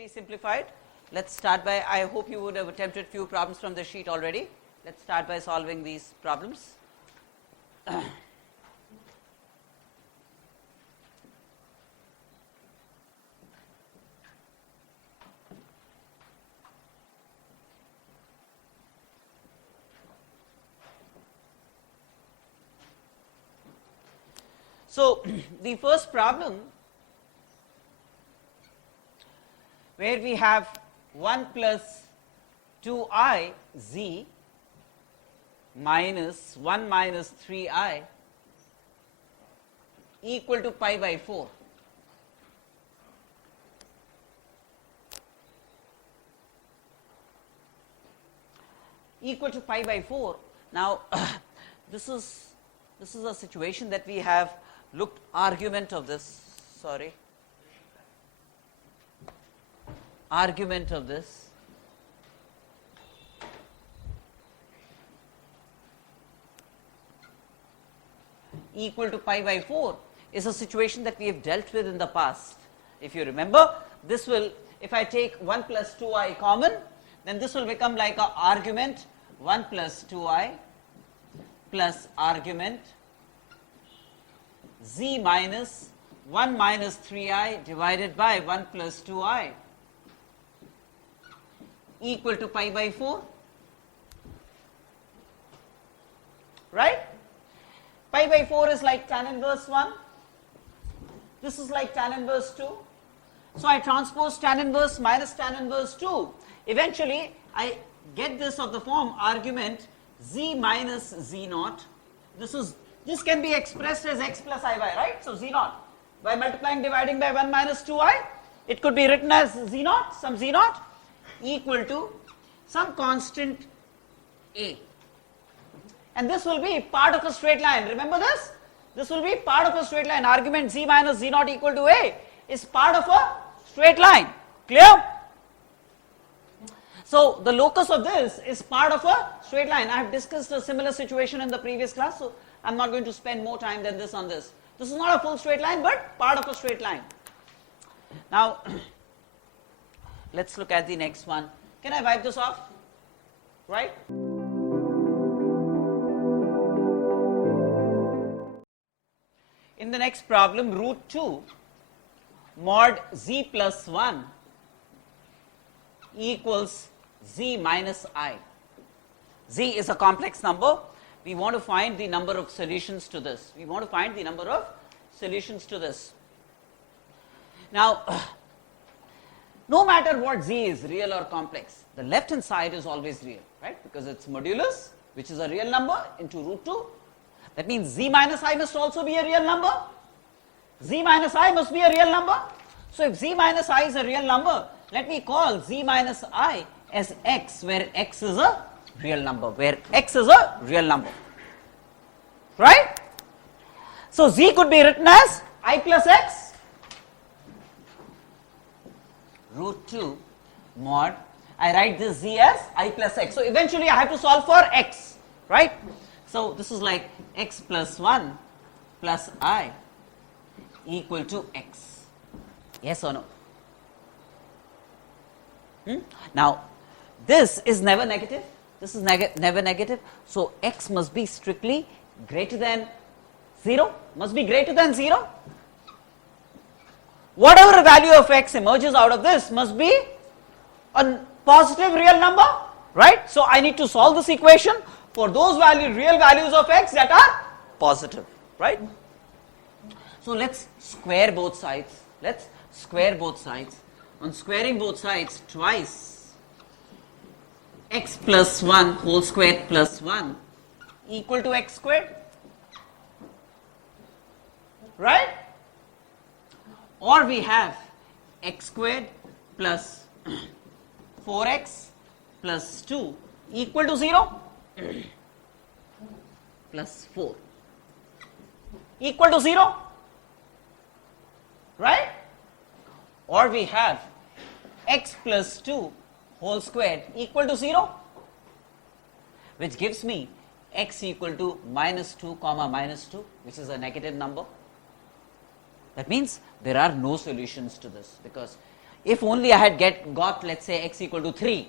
pretty simplified. Let's start by, I hope you would have attempted few problems from the sheet already. Let's start by solving these problems. So, the first problem where we have 1 plus 2I z minus 1 minus 3I equal to pi by 4. Equal to pi by 4. Now, this is a situation that we have looked argument of this, argument of this equal to pi by 4 is a situation that we have dealt with in the past. If you remember, this will, if I take 1 plus 2I common, then this will become like a argument 1 plus 2I plus argument z minus 1 minus 3I divided by 1 plus 2I equal to pi by 4, right? Pi by 4 is like tan inverse 1, this is like tan inverse 2. So, I transpose tan inverse minus tan inverse 2. Eventually, I get this of the form argument z minus z naught. This can be expressed as x plus I y, right? So, z naught by multiplying dividing by 1 minus 2I, it could be written as z naught, some z naught equal to some constant a, and this will be part of a straight line. Remember this? This will be part of a straight line. Argument z minus z naught equal to a is part of a straight line. Clear? So, the locus of this is part of a straight line. I have discussed a similar situation in the previous class, so I am not going to spend more time than this on this. This is not a full straight line, but part of a straight line. Now, let us look at the next one. Can I wipe this off? Right? In the next problem, root 2 mod z plus 1 equals z minus I. Z is a complex number. We want to find the number of solutions to this. Now, no matter what z is, real or complex, the left hand side is always real, right? Because it's modulus, which is a real number, into root 2. That means z minus I must also be a real number. Z minus I must be a real number. So, if z minus I is a real number, let me call z minus I as x, where x is a real number, right? So, z could be written as I plus x root 2 mod, I write this z as I plus x. So, eventually I have to solve for x, right? So, this is like x plus 1 plus I equal to x. Yes or no? Now, this is never negative. This is never negative. So, x must be strictly greater than 0, must be greater than 0. Whatever value of x emerges out of this must be a positive real number, right? So, I need to solve this equation for those real values of x that are positive, right? So, let us square both sides. On squaring both sides, twice x plus 1 whole squared plus 1 equal to x squared, right? Or we have x squared plus 4x plus 2 equal to 0 plus 4 equal to 0, right? Or we have x plus 2 whole squared equal to 0, which gives me x equal to minus 2 comma minus 2, which is a negative number. That means there are no solutions to this, because if only I had got, let's say, x equal to 3,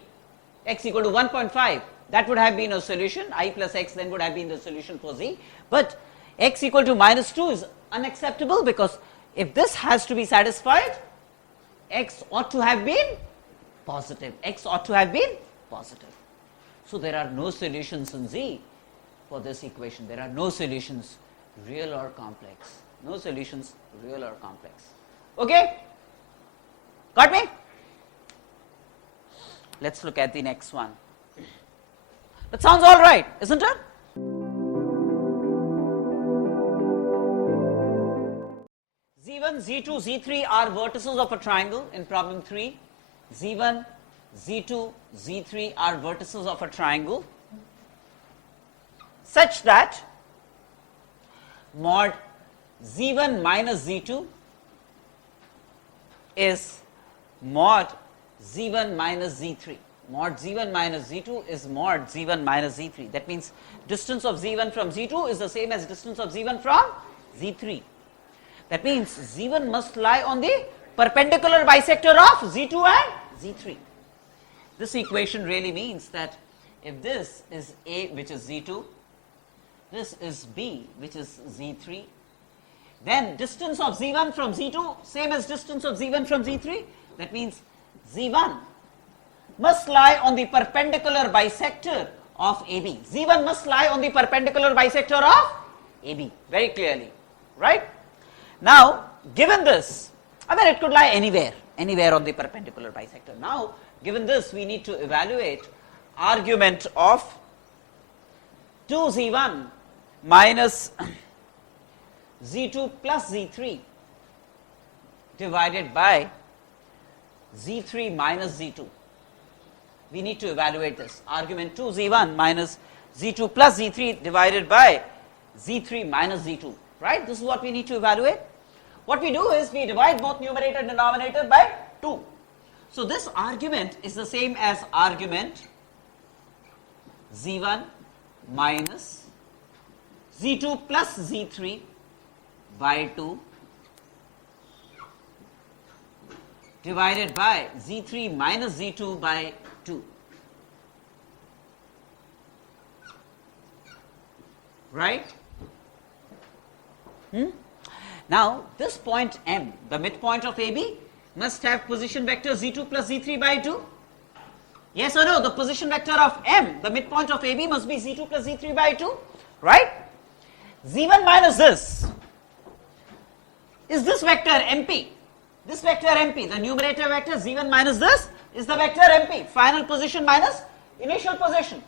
x equal to 1.5, that would have been a solution. I plus x then would have been the solution for z. But x equal to minus 2 is unacceptable, because if this has to be satisfied, x ought to have been positive. X ought to have been positive. So there are no solutions in z for this equation. There are no solutions, real or complex. No solutions, real or complex. Okay? Got me? Let's look at the next one. That sounds all right, isn't it? Z1, Z2, Z3 are vertices of a triangle in problem 3. Z1, Z2, Z3 are vertices of a triangle such that mod Z1 minus Z2 is mod Z1 minus Z3. Mod Z1 minus Z2 is mod Z1 minus Z3. That means distance of Z1 from Z2 is the same as distance of Z1 from Z3. That means Z1 must lie on the perpendicular bisector of Z2 and Z3. This equation really means that if this is A, which is Z2, this is B, which is Z3, then distance of Z1 from Z2 same as distance of Z1 from Z3. That means Z1 must lie on the perpendicular bisector of AB. Z1 must lie on the perpendicular bisector of AB, very clearly, right? Now, given this, I mean, it could lie anywhere on the perpendicular bisector. Now, given this, we need to evaluate argument of 2Z1 minus Z2 plus Z3 divided by Z3 minus Z2. We need to evaluate this. Argument 2Z1 minus Z2 plus Z3 divided by Z3 minus Z2. Right? This is what we need to evaluate. What we do is we divide both numerator and denominator by 2. So this argument is the same as argument Z1 minus Z2 plus Z3 by 2 divided by Z3 minus Z2 by 2. Right? Now, this point M, the midpoint of AB, must have position vector Z2 plus Z3 by 2. Yes or no? The position vector of M, the midpoint of AB, must be Z2 plus Z3 by 2. Right? Z1 minus this is this vector MP. This vector MP, the numerator vector Z1 minus this is the vector MP, final position minus initial position.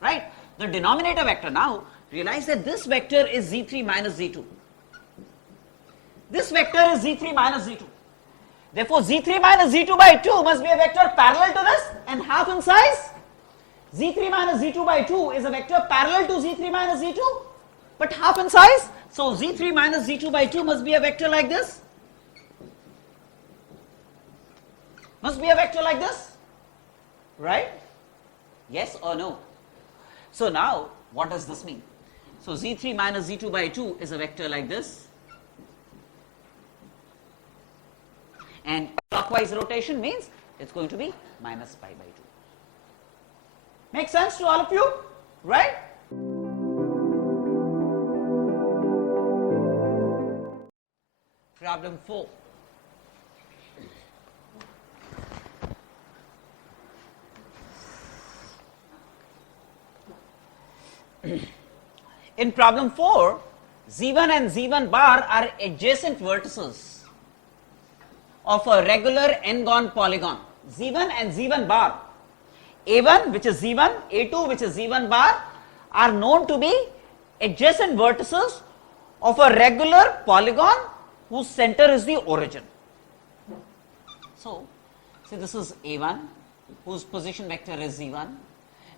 Right? The denominator vector, now realize that this vector is Z3 minus Z2. This vector is Z3 minus Z2. Therefore, Z3 minus Z2 by 2 must be a vector parallel to this and half in size. Z3 minus Z2 by 2 is a vector parallel to Z3 minus Z2 but half in size. So, Z3 minus Z2 by 2 must be a vector like this. Must be a vector like this. Right? Yes or no? So, now what does this mean? So, Z3 minus Z2 by 2 is a vector like this. And clockwise rotation means it's going to be minus pi by 2. Makes sense to all of you? Right? Problem 4. In problem 4, Z1 and Z1 bar are adjacent vertices of a regular n-gon polygon. Z1 and Z1 bar, A1 which is Z1, A2 which is Z1 bar, are known to be adjacent vertices of a regular polygon whose center is the origin. So, see, this is A1 whose position vector is Z1.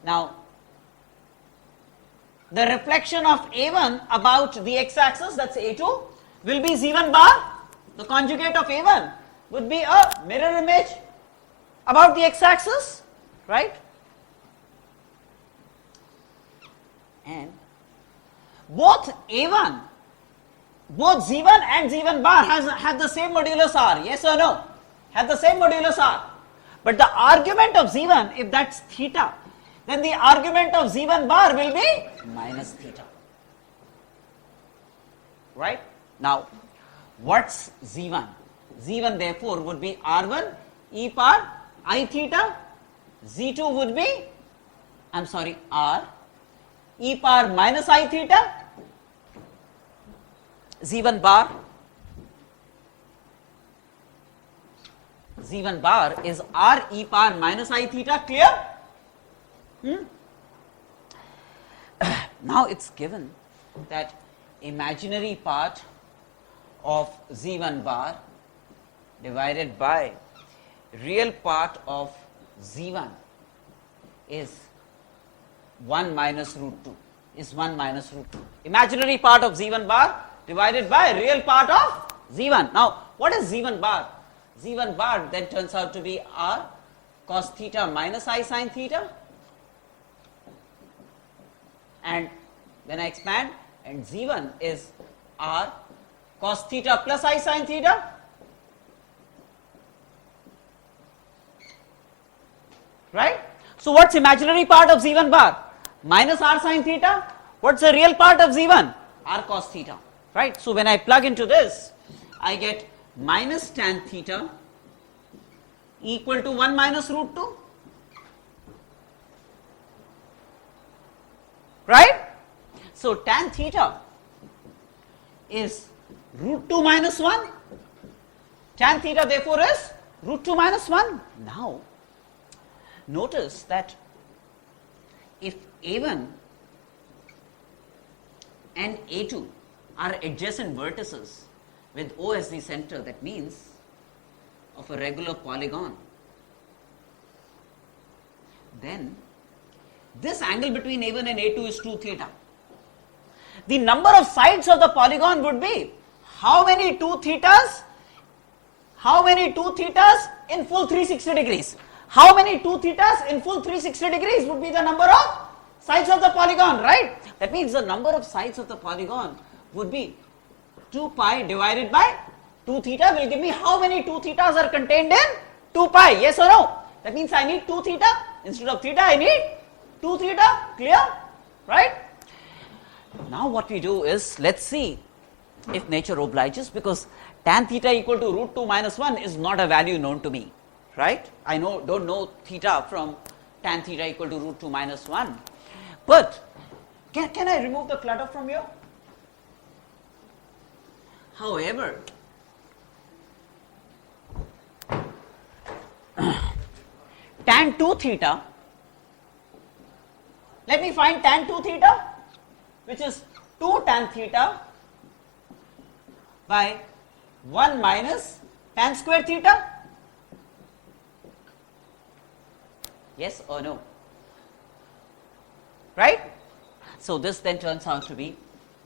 Now, the reflection of A1 about the x-axis, that's A2, will be Z1 bar. The conjugate of A1 would be a mirror image about the x-axis, right? And both A1, both Z1 and Z1 bar have the same modulus R, yes or no? have the same modulus r. But the argument of z1, if that's theta, then the argument of z1 bar will be minus theta. Right? Now, what's z1? z1 therefore would be r1 e power I theta, z2 would be, r e power minus I theta, z1 bar is r e power minus I theta, clear? Now it's given that imaginary part of z1 bar divided by real part of z1 is 1 minus root 2, is 1 minus root 2. Imaginary part of z1 bar divided by real part of z1. Now, what is z1 bar? z1 bar then turns out to be r cos theta minus I sin theta, and when I expand, and z1 is r cos theta plus I sin theta, right? So what's imaginary part of z1 bar? Minus r sin theta. What's the real part of z1? R cos theta, right? So when I plug into this, I get minus tan theta equal to 1 minus root 2, right? So tan theta is root 2 minus 1. Tan theta therefore is root 2 minus 1. Now, notice that if A1 and A2 are adjacent vertices with O as the center, that means of a regular polygon, then this angle between A1 and A2 is 2 theta. The number of sides of the polygon would be how many 2 thetas? How many 2 thetas in full 360 degrees? How many 2 thetas in full 360 degrees would be the number of sides of the polygon, right? That means the number of sides of the polygon would be 2 pi divided by 2 theta will give me how many 2 thetas are contained in 2 pi, yes or no? That means I need 2 theta, instead of theta I need 2 theta, clear? Right? Now what we do is, let's see if nature obliges, because tan theta equal to root 2 minus 1 is not a value known to me, right? I don't know theta from tan theta equal to root 2 minus 1. But can I remove the clutter from here? However, tan 2 theta, let me find tan 2 theta, which is 2 tan theta by 1 minus tan square theta. Yes or no? Right? So this then turns out to be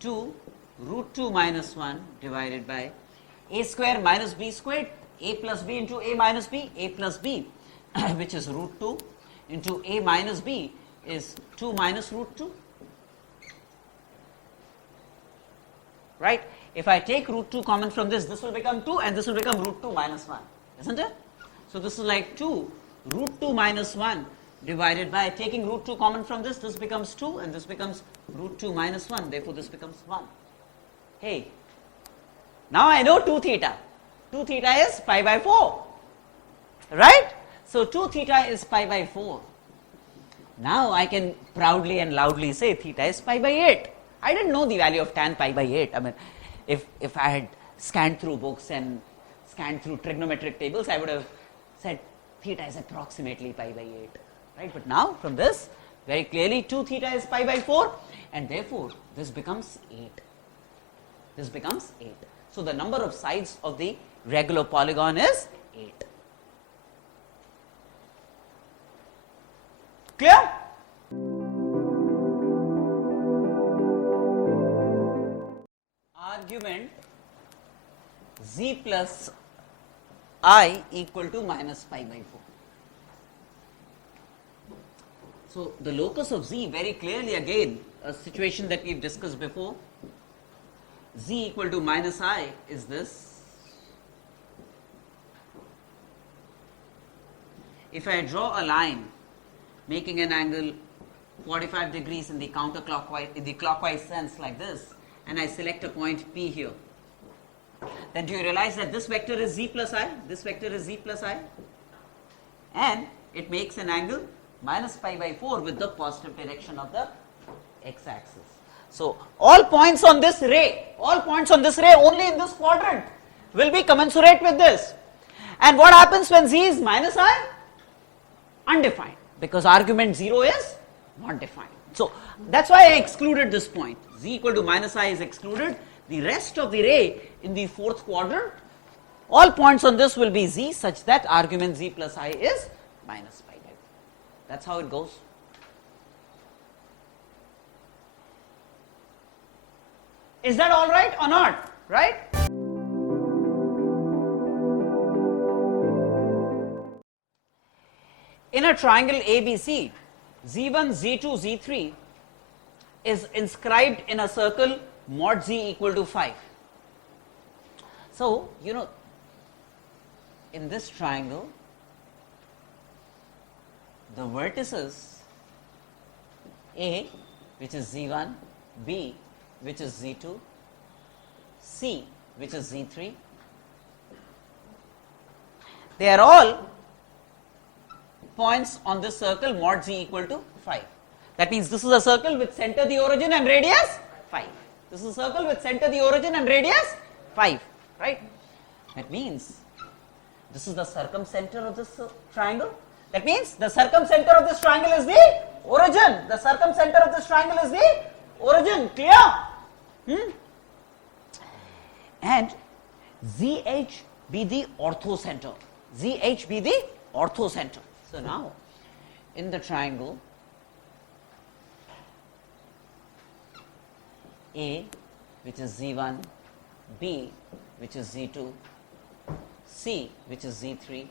2 root 2 minus 1 divided by a square minus b squared, a plus b into a minus b, a plus b which is root 2 into a minus b is 2 minus root 2. Right? If I take root 2 common from this will become 2 and this will become root 2 minus 1, isn't it? So this is like 2 root 2 minus 1 divided by, taking root 2 common from this becomes 2 and this becomes root 2 minus 1, therefore this becomes 1. Hey, now I know 2 theta. 2 theta is pi by 4, right? So 2 theta is pi by 4. Now I can proudly and loudly say theta is pi by 8. I didn't know the value of tan pi by 8. I mean, if I had scanned through books and scanned through trigonometric tables, I would have said theta is approximately pi by 8, right? But now from this, very clearly 2 theta is pi by 4 and therefore this becomes 8. This becomes 8. So the number of sides of the regular polygon is 8. Clear? Argument z plus I equal to minus pi by 4. So the locus of z, very clearly again a situation that we've discussed before, z equal to minus I is this, if I draw a line making an angle 45 degrees in the counterclockwise, in the clockwise sense like this, and I select a point P here, then do you realize that this vector is z plus I, this vector is z plus I, and it makes an angle minus pi by 4 with the positive direction of the x-axis. So, all points on this ray only in this quadrant will be commensurate with this. And what happens when z is minus I? Undefined, because argument 0 is not defined. So, that is why I excluded this point. Z equal to minus I is excluded. The rest of the ray in the fourth quadrant, all points on this will be z such that argument z plus I is minus pi by 4. That is how it goes. Is that all right or not? Right? In a triangle ABC, z1, z2, z3 is inscribed in a circle mod z equal to 5. So, in this triangle, the vertices A, which is z1, B, which is z2, C, which is z3, they are all points on this circle mod z equal to 5. That means this is a circle with center the origin and radius 5. This is a circle with center the origin and radius 5, right? That means this is the circumcenter of this triangle. That means the circumcenter of this triangle is the origin. The circumcenter of this triangle is the origin. Clear? And ZH be the orthocenter. ZH be the orthocenter. So now, in the triangle A, which is z1, B, which is z2, C, which is z3,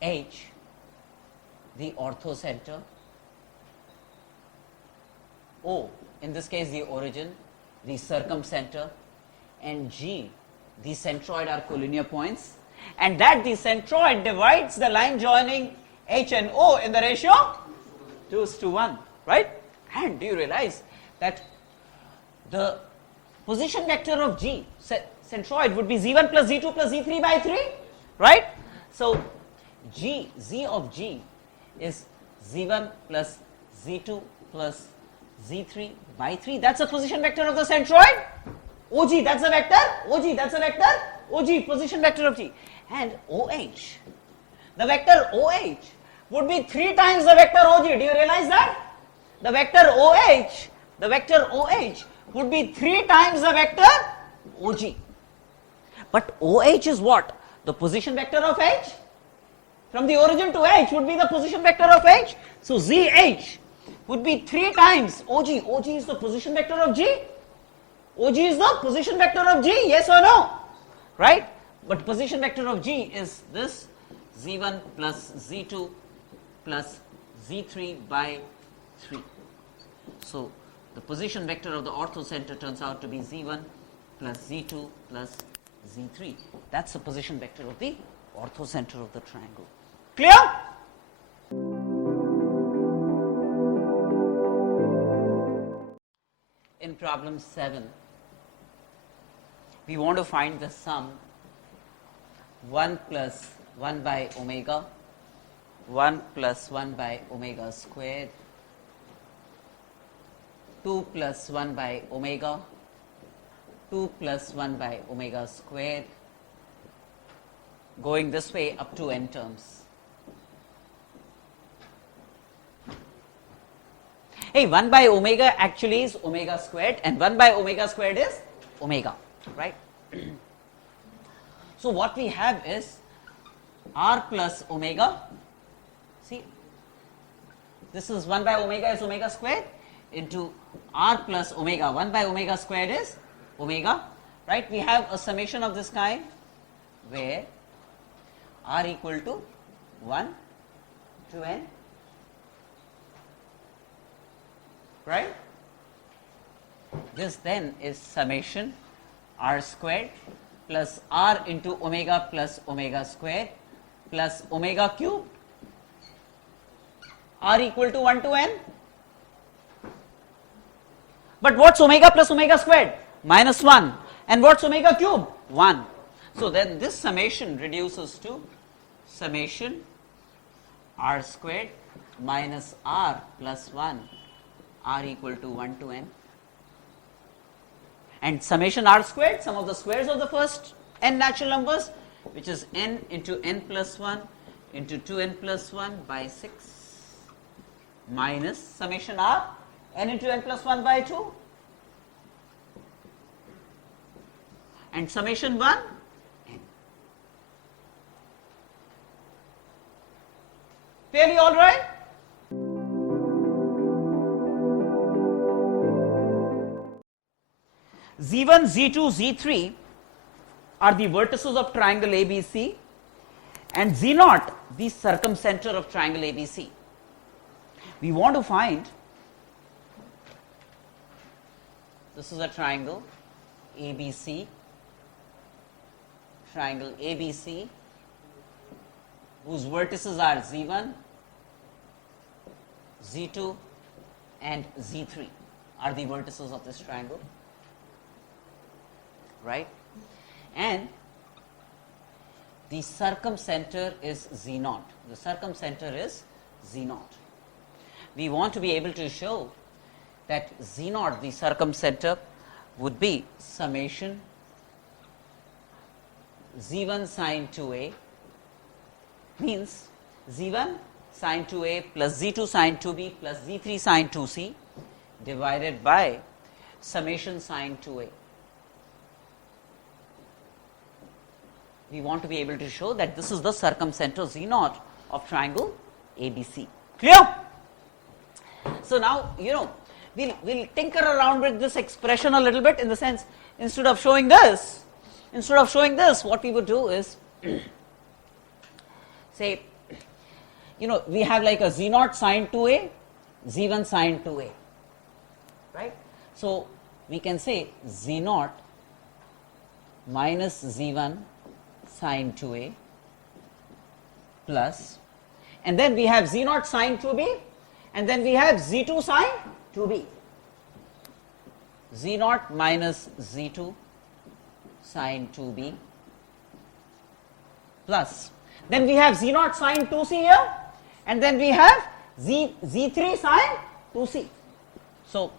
H, the orthocenter, O, in this case the origin, the circumcenter, and G, the centroid are collinear points, and that the centroid divides the line joining H and O in the ratio 2:1, right? And do you realize that the position vector of G, centroid, would be z1 plus z2 plus z3 by 3, right? So, Z of G is z1 plus z2 plus z3 by 3. That's the position vector of the centroid. OG, that's a vector. OG, that's a vector. OG, position vector of G. And OH, the vector OH would be 3 times the vector OG. Do you realize that? The vector OH would be 3 times the vector OG. But OH is what? The position vector of H. From the origin to H would be the position vector of H. So ZH would be 3 times OG. OG is the position vector of G. OG is the position vector of G, yes or no? Right? But position vector of G is this z1 plus z2 plus z3 by 3. So, the position vector of the orthocenter turns out to be z1 plus z2 plus z3. That's the position vector of the orthocenter of the triangle. Clear? In problem 7, we want to find the sum 1 plus 1 by omega, 1 plus 1 by omega squared, 2 plus 1 by omega, 2 plus 1 by omega squared, going this way up to n terms. Hey, 1 by omega actually is omega squared, and 1 by omega squared is omega, right? So, what we have is r plus omega. See, this is 1 by omega is omega squared into r plus omega. 1 by omega squared is omega, right? We have a summation of this kind where r equal to 1 to n, right? This then is summation r squared plus r into omega plus omega square plus omega cube, r equal to 1 to n. But what's omega plus omega squared? Minus 1. And what's omega cube? 1. So then this summation reduces to summation r squared minus r plus 1, r equal to 1 to n. And summation r squared, sum of the squares of the first n natural numbers, which is n into n plus 1 into 2n plus 1 by 6 minus summation r n into n plus 1 by 2 and summation 1 n. Fairly all right? Z1, Z2, Z3 are the vertices of triangle ABC and Z0 the circumcenter of triangle ABC. We want to find, this is a triangle ABC, whose vertices are Z1, Z2 and Z3 are the vertices of this triangle, right? And the circumcenter is Z0. The circumcenter is Z0. We want to be able to show that Z0, the circumcenter, would be summation Z1 sine 2a, means Z1 sine 2a plus Z2 sine 2b plus Z3 sine 2c divided by summation sine 2a. We want to be able to show that this is the circumcenter Z0 of triangle ABC. Clear? So now, we'll tinker around with this expression a little bit, in the sense, instead of showing this, what we would do is say, we have like a Z0 sine 2a, Z1 sine 2a, right? So we can say Z0 minus Z1 sine 2a plus, and then we have Z0 sine 2b, and then we have Z2 sine 2b. Z0 minus Z2 sine 2b plus, then we have Z0 sine 2c here, and then we have Z3 sine 2c. So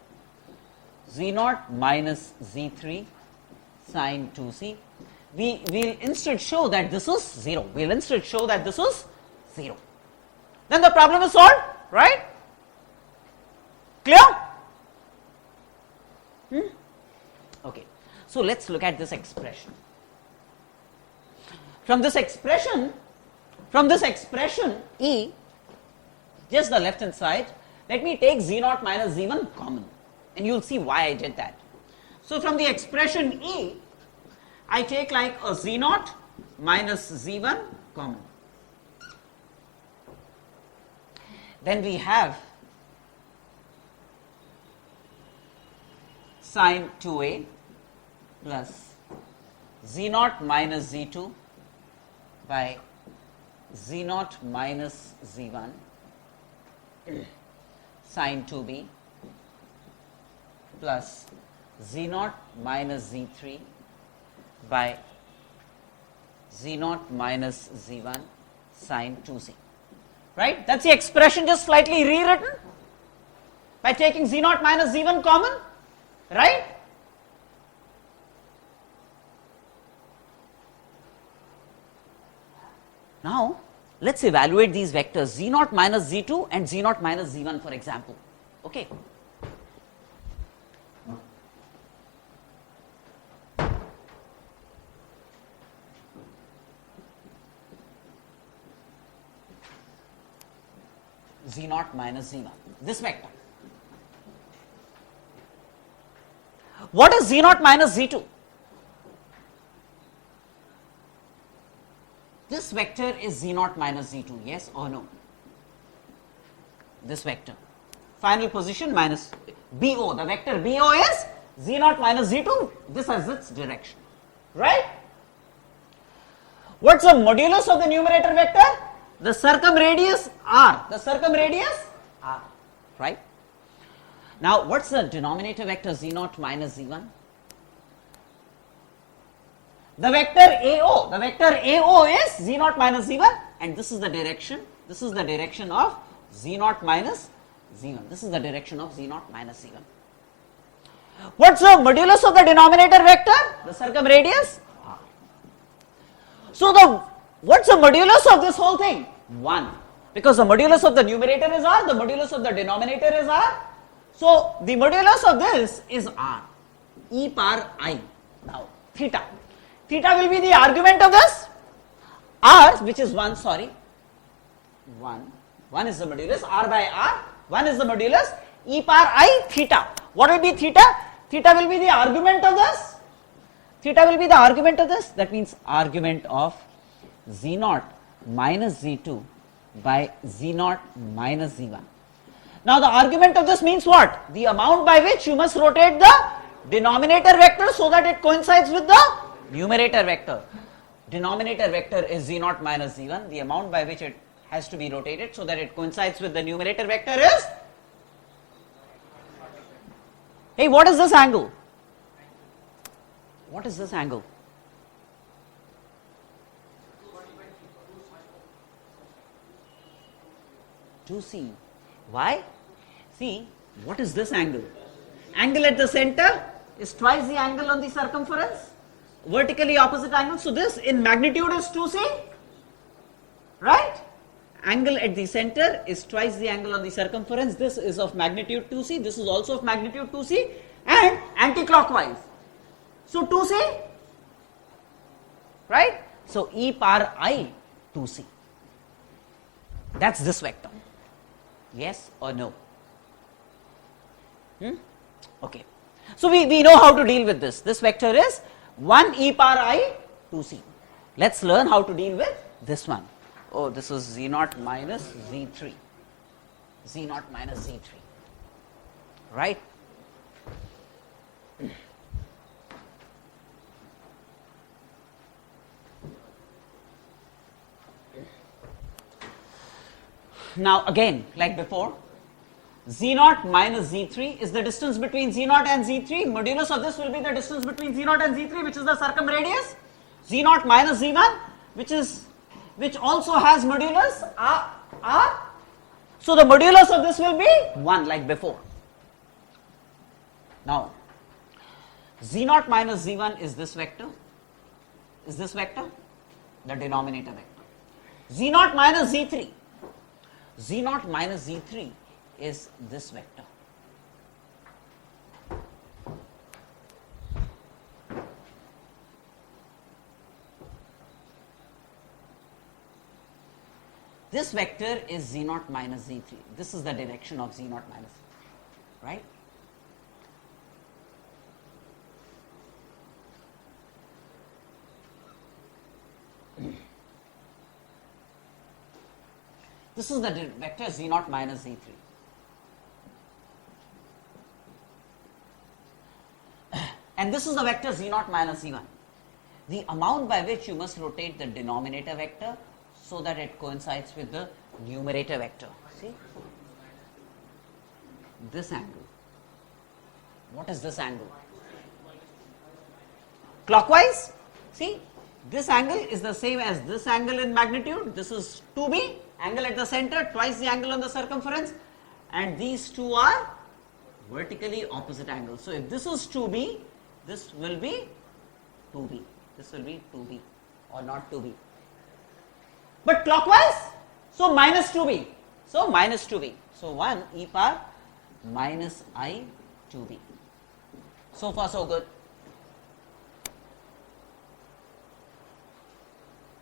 Z0 minus Z3 sine 2c. We will instead show that this is 0. We will instead show that this is 0. Then the problem is solved, right? Clear? Okay. So let's look at this expression. From this expression E, just the left hand side, let me take Z0 minus Z1 common, and you will see why I did that. So from the expression E, I take like a Z0 minus Z1 common. Then we have sine 2a plus Z0 minus Z2 by Z0 minus Z1 sine 2b plus Z0 minus Z3 by Z0 minus Z1 sine 2c. Right? That's the expression, just slightly rewritten by taking Z0 minus Z1 common, right? Now, let's evaluate these vectors Z0 minus Z2 and Z0 minus Z1, for example. Okay. Z0 minus Z1, this vector. What is Z0 minus Z2? This vector is Z0 minus Z2, yes or no? This vector. Final position minus BO, the vector BO is z0 minus z2, this has its direction, right? What's the modulus of the numerator vector? The circumradius r, right? Now, what's the denominator vector z0 minus z1? The vector AO is z0 minus z1, and this is the direction of z0 minus z1. This is the direction of z0 minus z1. What's the modulus of the denominator vector? The circumradius r. So what's the modulus of this whole thing? 1. Because the modulus of the numerator is r, the modulus of the denominator is r. So the modulus of this is r, e power I. Now theta will be the argument of this, r, which is 1, 1 is the modulus, r by r, 1 is the modulus, e power I theta. What will be theta? Theta will be the argument of this. That means argument of z0 minus z2 by z0 minus z1. Now the argument of this means what? The amount by which you must rotate the denominator vector so that it coincides with the numerator vector. Denominator vector is z0 minus z1. The amount by which it has to be rotated so that it coincides with the numerator vector is, hey, what is this angle? 2c. Why? See, what is this angle? Angle at the center is twice the angle on the circumference, vertically opposite angle. So this in magnitude is 2c, right? Angle at the center is twice the angle on the circumference. This is of magnitude 2c. This is also of magnitude 2c and anti-clockwise. So 2c, right? So e power I 2c. That's this vector. Yes or no? Okay. So we know how to deal with this. This vector is 1 e power I 2c. Let's learn how to deal with this one. Oh, this is z0 minus z3. Right? Now again, like before, z0 minus z3 is the distance between z0 and z3. Modulus of this will be the distance between z0 and z3, which is the circumradius. z0 minus z1, which also has modulus r. So the modulus of this will be 1, like before. Now z0 minus z1 is this vector. The denominator vector. z0 minus z3. z0 minus z3 is this vector. This vector is z0 minus z3. This is the direction of z0 minus z3, right? This is the vector z0 minus z3. And this is the vector z0 minus z1. The amount by which you must rotate the denominator vector so that it coincides with the numerator vector. See? This angle. What is this angle? Clockwise. See? This angle is the same as this angle in magnitude. This is 2b, angle at the center, twice the angle on the circumference, and these two are vertically opposite angles. So if this is 2b, this will be 2b. This will be 2b or not 2b. But clockwise, so minus 2b. So minus 2b. So 1 e power minus I 2b. So far so good.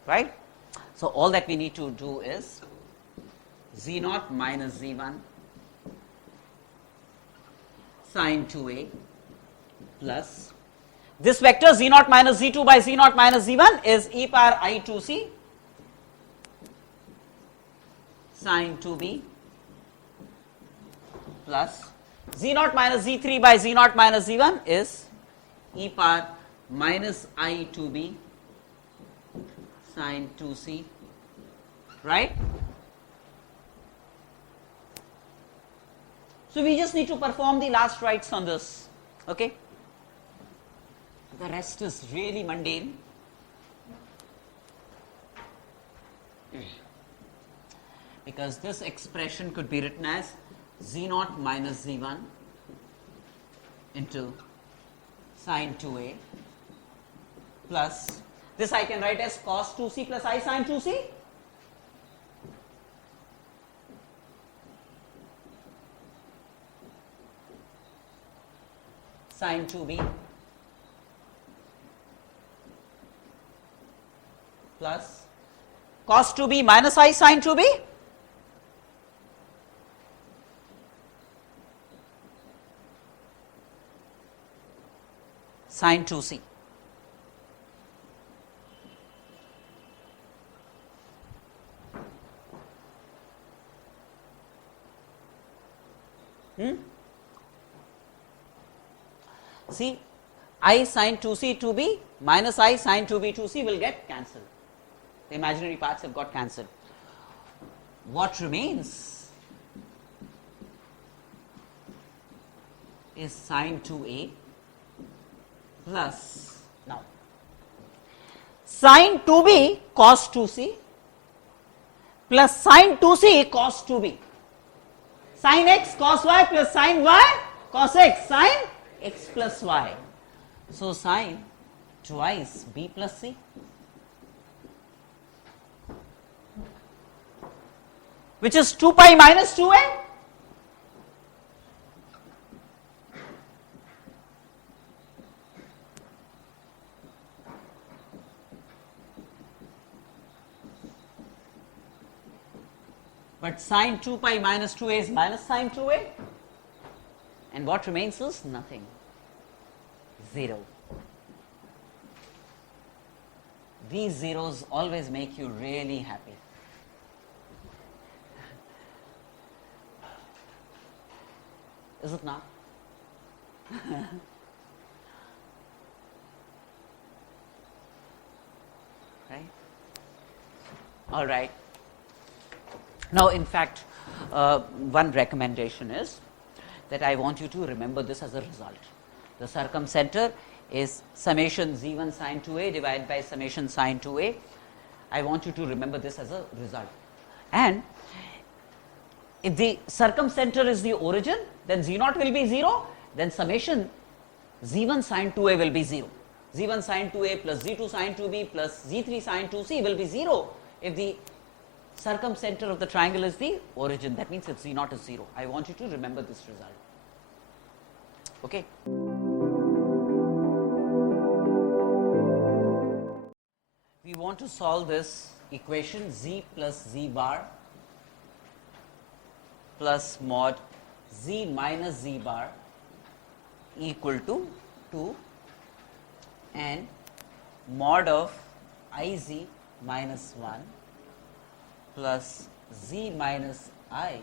Right? So all that we need to do is z0 minus z1 sine 2a plus this vector z0 minus z2 by z0 minus z1 is e power I 2c sine 2b plus Z0 minus Z3 by Z0 minus Z1 is e power minus I 2b sine 2c, right? So we just need to perform the last rites on this, okay? The rest is really mundane. Because this expression could be written as Z0 minus Z1 into sine 2a plus, this I can write as cos 2c plus I sine 2c. Sine 2b plus cos 2b minus I sine 2b sine 2c. See, I sine 2c 2b minus I sine 2b 2c will get cancelled. The imaginary parts have got cancelled. What remains is sine 2a plus, now sine 2b cos 2c plus sine 2c cos 2b, sine x cos y plus sine y cos x, sine x plus y. So sine twice b plus c. Which is 2 pi minus 2a. But sine 2 pi minus 2a is minus sine 2a, and what remains is nothing, 0. These zeros always make you really happy. Is it not? Right? All right. Now, in fact, one recommendation is that I want you to remember this as a result. The circumcenter is summation Z1 sine 2a divided by summation sine 2a. I want you to remember this as a result. And if the circumcenter is the origin, then Z0 will be 0, then summation Z1 sine 2a will be 0. Z1 sine 2a plus Z2 sine 2b plus Z3 sine 2c will be 0 if the circumcenter of the triangle is the origin. That means if Z0 is 0. I want you to remember this result. Okay. We want to solve this equation Z plus Z bar plus mod Z minus Z bar equal to 2 and mod of IZ minus 1 plus Z minus I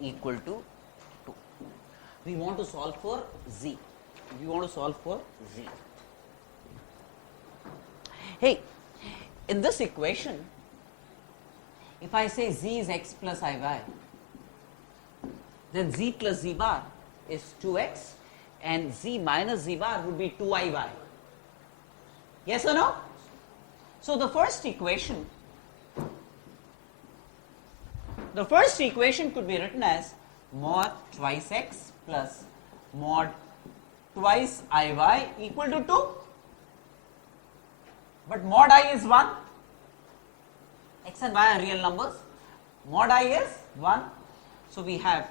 equal to 2. We want to solve for Z. We want to solve for Z. Hey, in this equation, if I say Z is x plus Iy, then Z plus Z bar is 2x and Z minus Z bar would be 2Iy. Yes or no? So the first equation could be written as mod twice x plus mod twice Iy equal to 2. But mod I is 1. X and y are real numbers. Mod I is 1. So we have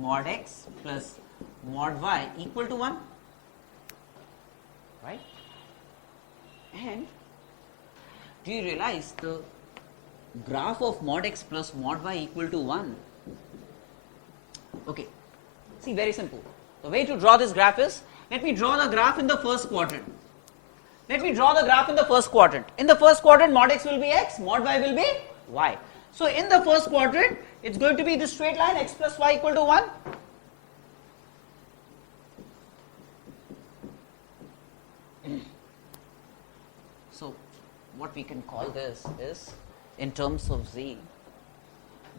mod x plus mod y equal to 1. Right? And do you realize the graph of mod x plus mod y equal to 1? Okay. See, very simple. The way to draw this graph is, let me draw the graph in the first quadrant. In the first quadrant, mod x will be x, mod y will be y. So in the first quadrant, it's going to be the straight line x plus y equal to 1. So what we can call this is, in terms of z,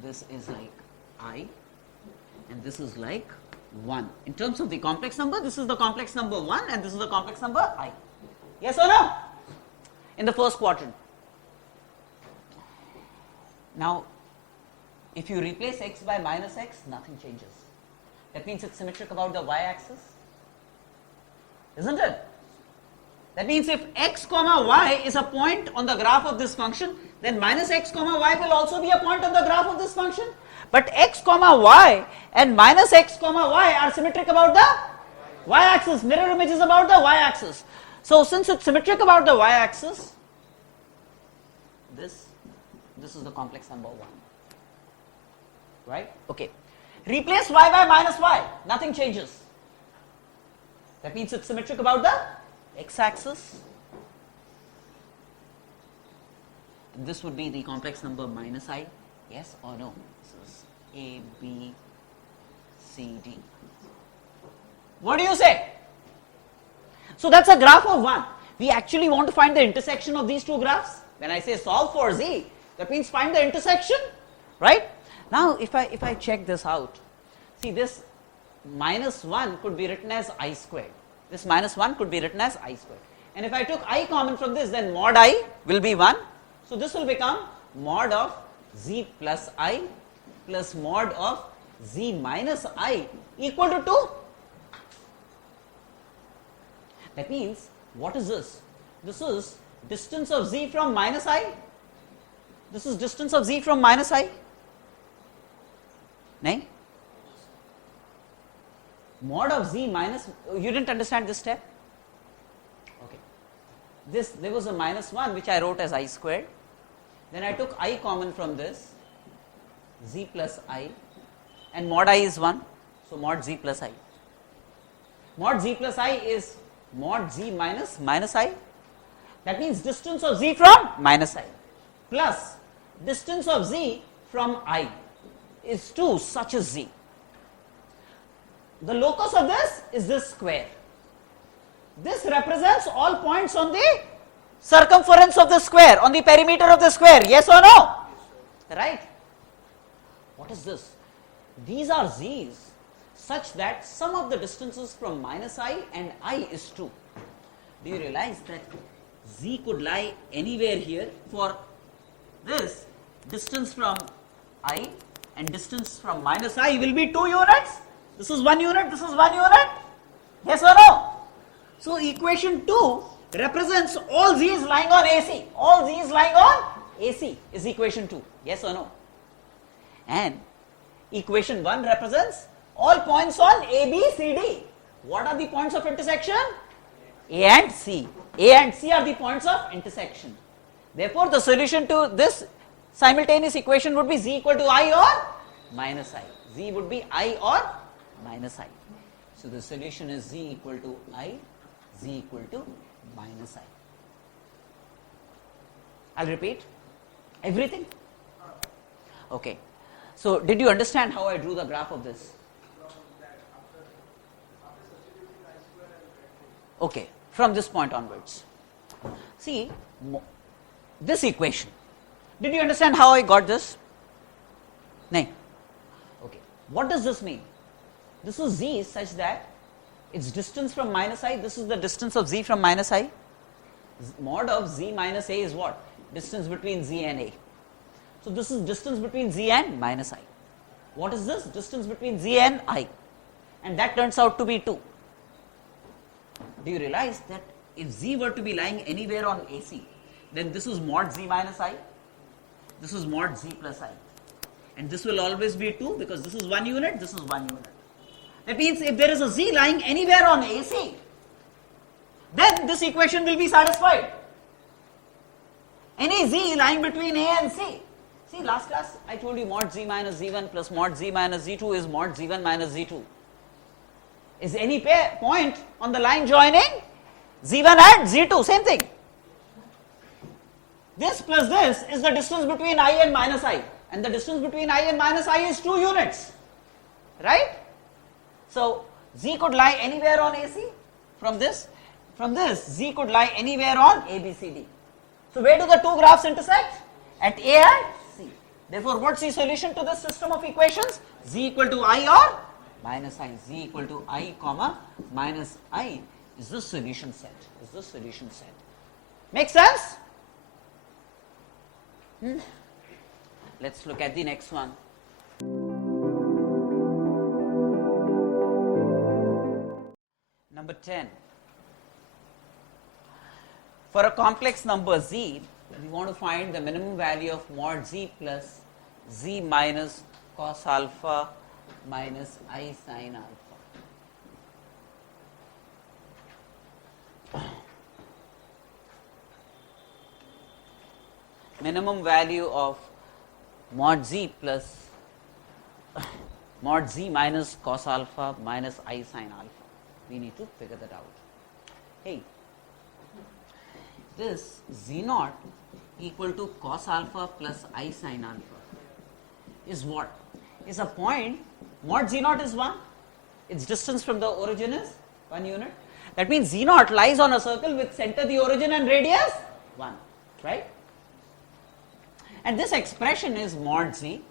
this is like I and this is like 1. In terms of the complex number, this is the complex number 1 and this is the complex number I. Yes or no? In the first quadrant. Now, if you replace x by minus x, nothing changes. That means it's symmetric about the y-axis, isn't it? That means if x comma y is a point on the graph of this function, then minus x comma y will also be a point on the graph of this function. But x comma y and minus x comma y are symmetric about the y-axis, mirror image is about the y-axis. So since it's symmetric about the y-axis, this is the complex number 1. Right? Okay. Replace y by minus y, nothing changes. That means it's symmetric about the x-axis. This would be the complex number minus I. Yes or no? This is A, B, C, D. What do you say? So that's a graph of 1. We actually want to find the intersection of these two graphs. When I say solve for z, that means find the intersection, right? Now if I check this out, see this minus 1 could be written as I squared. This minus 1 could be written as I squared. And if I took I common from this, then mod I will be 1. So this will become mod of z plus I plus mod of z minus I equal to 2. That means, what is this? This is distance of z from minus I. This is distance of z from minus I. Nahin? Mod of z minus, you didn't understand this step? Okay. There was a minus 1 which I wrote as I squared. Then I took I common from this, z plus I, and mod I is 1, so mod z plus I. Mod z plus I is mod z minus minus I. That means distance of z from minus I plus distance of z from I is 2 such as z. The locus of this is this square. This represents all points on the circumference of the square, on the perimeter of the square. Yes or no? Yes, right? What is this? These are z's such that sum of the distances from minus I and I is 2. Do you realize that z could lie anywhere here? For this, distance from I and distance from minus I will be 2 units. This is 1 unit, this is 1 unit. Yes or no? So equation 2 represents all z's lying on AC. All z's lying on AC is equation 2. Yes or no? And equation 1 represents all points on A, B, C, D. What are the points of intersection? A and C. A and C are the points of intersection. Therefore, the solution to this simultaneous equation would be z equal to I or minus I. Z would be I or minus I. So the solution is z equal to I, z equal to minus I. I'll repeat everything. Okay. So did you understand how I drew the graph of this? Okay, from this point onwards. See, this equation. Did you understand how I got this? No. Okay. What does this mean? This is z such that its distance from minus I, this is the distance of z from minus I. Mod of z minus a is what? Distance between z and a. So this is distance between z and minus I. What is this? Distance between z and I. And that turns out to be 2. Do you realize that if z were to be lying anywhere on AC, then this is mod z minus I, this is mod z plus I. And this will always be 2 because this is 1 unit, this is 1 unit. That means if there is a z lying anywhere on AC, then this equation will be satisfied. Any z lying between A and C. See, last class I told you mod z minus z1 plus mod z minus z2 is mod z1 minus z2. Is any point on the line joining z1 and z2, same thing. This plus this is the distance between I and minus I, and the distance between I and minus I is 2 units, right? So z could lie anywhere on AC. From this z could lie anywhere on ABCD. So where do the two graphs intersect? At A and C. Therefore, what's the solution to this system of equations? Z equal to I or minus I. Z equal to I comma minus I is the solution set. Is the solution set. Make sense? Let's look at the next one. Number 10. For a complex number z, we want to find the minimum value of mod z plus z minus cos alpha minus I sin alpha. Minimum value of mod z plus mod z minus cos alpha minus I sin alpha. We need to figure that out. Hey, this z naught equal to cos alpha plus I sin alpha is what? Is a point, mod z naught is 1, its distance from the origin is 1 unit. That means z naught lies on a circle with center, the origin and radius 1, right? And this expression is mod z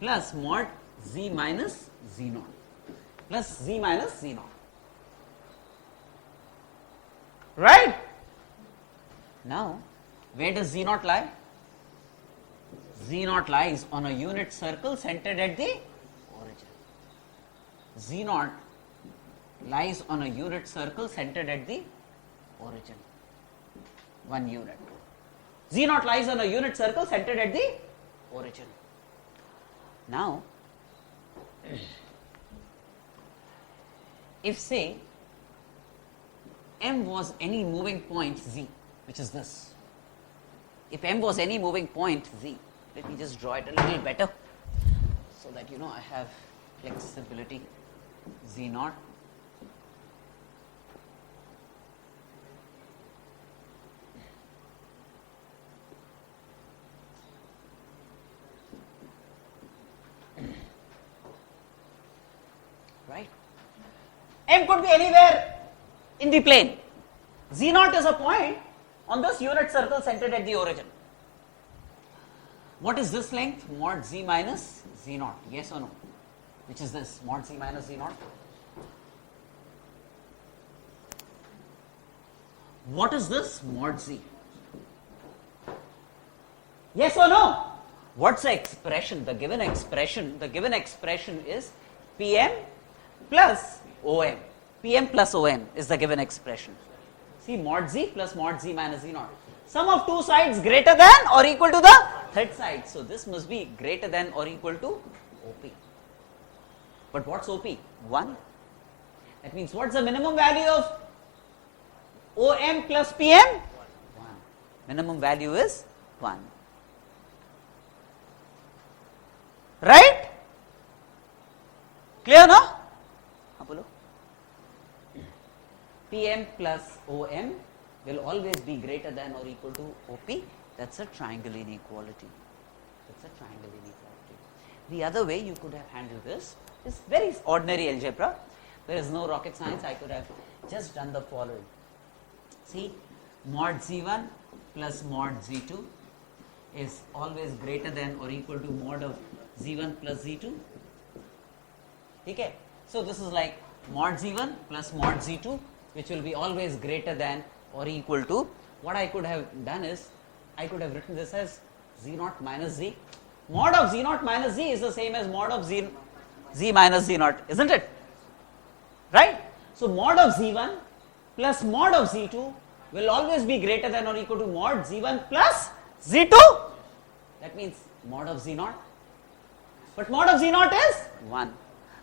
plus mod z minus z naught plus z minus z naught. Right? Now, where does z naught lie? Z naught lies on a unit circle centered at the origin. Z naught lies on a unit circle centered at the origin. 1 unit. Z naught lies on a unit circle centered at the origin. Now, if say M was any moving point z, which is this. If M was any moving point z, let me just draw it a little better so that you know I have flexibility. Z naught right. M could be anywhere in the plane. Z naught is a point on this unit circle centered at the origin. What is this length? Mod z minus z naught. Yes or no? Which is this? Mod z minus z naught. What is this? Mod z. Yes or no? What's the expression? The given expression is Pm plus Om. Pm plus Om is the given expression. See, mod z plus mod z minus z naught. Sum of two sides greater than or equal to the third side. So this must be greater than or equal to OP. But what's OP? 1. That means what's the minimum value of OM plus PM? 1. Minimum value is 1. Right? Clear now? Pm plus Om will always be greater than or equal to OP. That's a triangle inequality. The other way you could have handled this is very ordinary algebra. There is no rocket science. I could have just done the following. See, mod z1 plus mod z2 is always greater than or equal to mod of z1 plus z2. Okay? So this is like mod z1 plus mod z2, which will be always greater than or equal to, what I could have done is, I could have written this as z naught minus z. Mod of z naught minus z is the same as mod of z minus z naught, isn't it? Right? So mod of z1 plus mod of z2 will always be greater than or equal to mod z1 plus z2. That means mod of z naught. But mod of z naught is 1.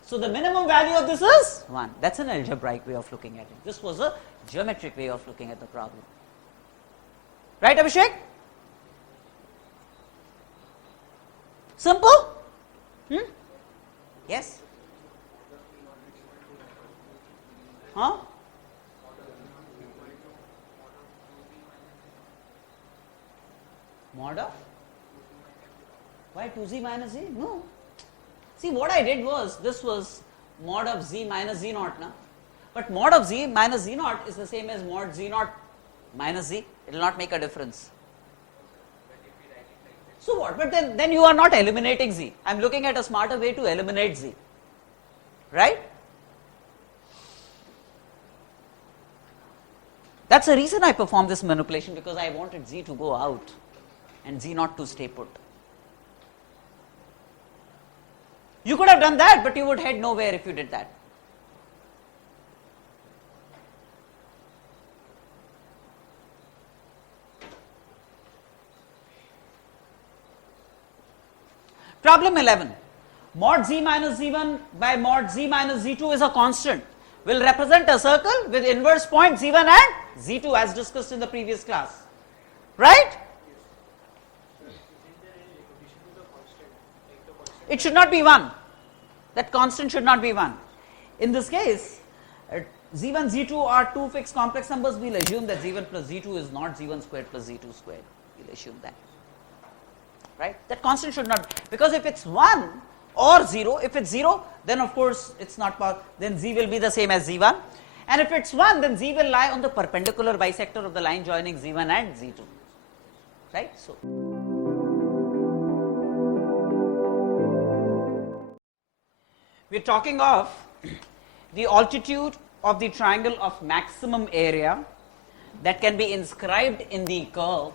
So the minimum value of this is 1. That's an algebraic way of looking at it. This was a geometric way of looking at the problem. Right, Abhishek? Simple? Yes? Huh? Mod of? Why 2z minus z? No. See, what I did was, this was mod of z minus z naught now. But mod of z minus z naught is the same as mod z naught minus z. It will not make a difference. So what? But then you are not eliminating z. I am looking at a smarter way to eliminate z, right? That's the reason I performed this manipulation, because I wanted z to go out and z not to stay put. You could have done that, but you would head nowhere if you did that. Problem 11. Mod z minus z1 by mod z minus z2 is a constant. Will represent a circle with inverse point z1 and z2 as discussed in the previous class. Right? It should not be 1. That constant should not be 1. In this case, z1, z2 are two fixed complex numbers. We will assume that z1 plus z2 is not z1 squared plus z2 squared. We will assume that. Right? That constant should not, because if it's 1 or 0, if it's 0, then of course it's not, then z will be the same as z1, and if it's 1, then z will lie on the perpendicular bisector of the line joining z1 and z2, right? So we are talking of the altitude of the triangle of maximum area that can be inscribed in the curve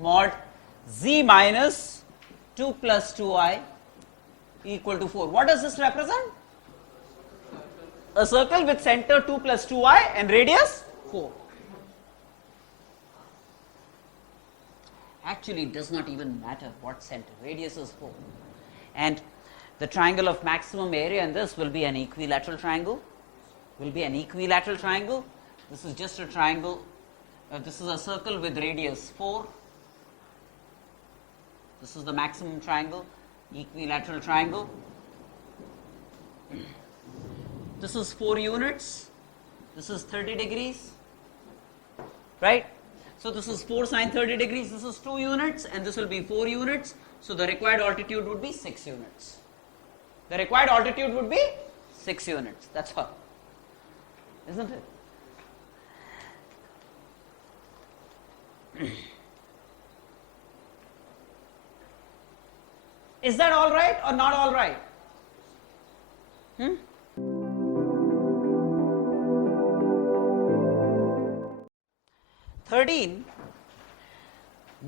mod z minus 2 plus 2i equal to 4. What does this represent? A circle with center 2 plus 2i and radius 4. Actually, it does not even matter what center. Radius is 4. And the triangle of maximum area in this will be an equilateral triangle. This is just a triangle. This is a circle with radius 4. This is the maximum triangle, equilateral triangle. This is 4 units. This is 30 degrees, right? So this is 4 sine 30 degrees. This is 2 units, and this will be 4 units. So the required altitude would be 6 units. That's all, isn't it? Is that all right or not all right? 13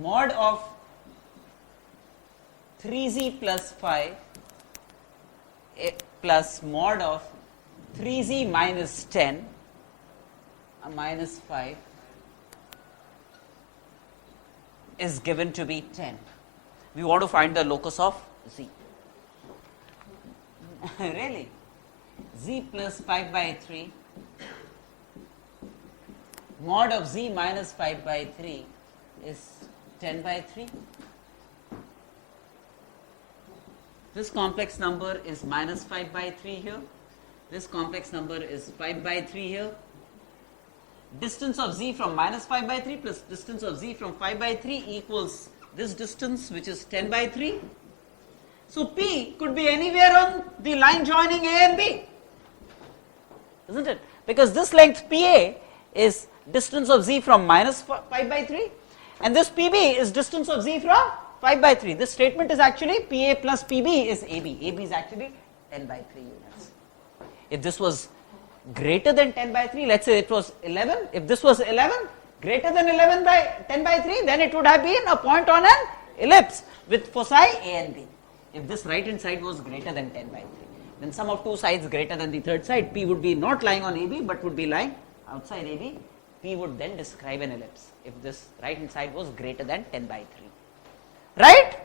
mod of 3z plus 5 plus mod of 3z minus 10 minus 5 is given to be 10. We want to find the locus of z. Really? Z plus 5 by 3 mod of z minus 5 by 3 is 10 by 3. This complex number is minus 5 by 3 here. This complex number is 5 by 3 here. Distance of z from minus 5 by 3 plus distance of z from 5 by 3 equals this distance, which is 10 by 3. So P could be anywhere on the line joining A and B, isn't it? Because this length PA is distance of z from minus 5 by 3, and this PB is distance of z from 5 by 3. This statement is actually PA plus PB is AB. AB is actually 10 by 3 units. If this was greater than 10 by 3, let's say it was 11, if this was 11, greater than 11 by 10 by 3, then it would have been a point on an ellipse with foci A and B. If this right hand side was greater than 10 by 3, then sum of two sides greater than the third side, P would be not lying on AB but would be lying outside AB. P would then describe an ellipse if this right hand side was greater than 10 by 3. Right?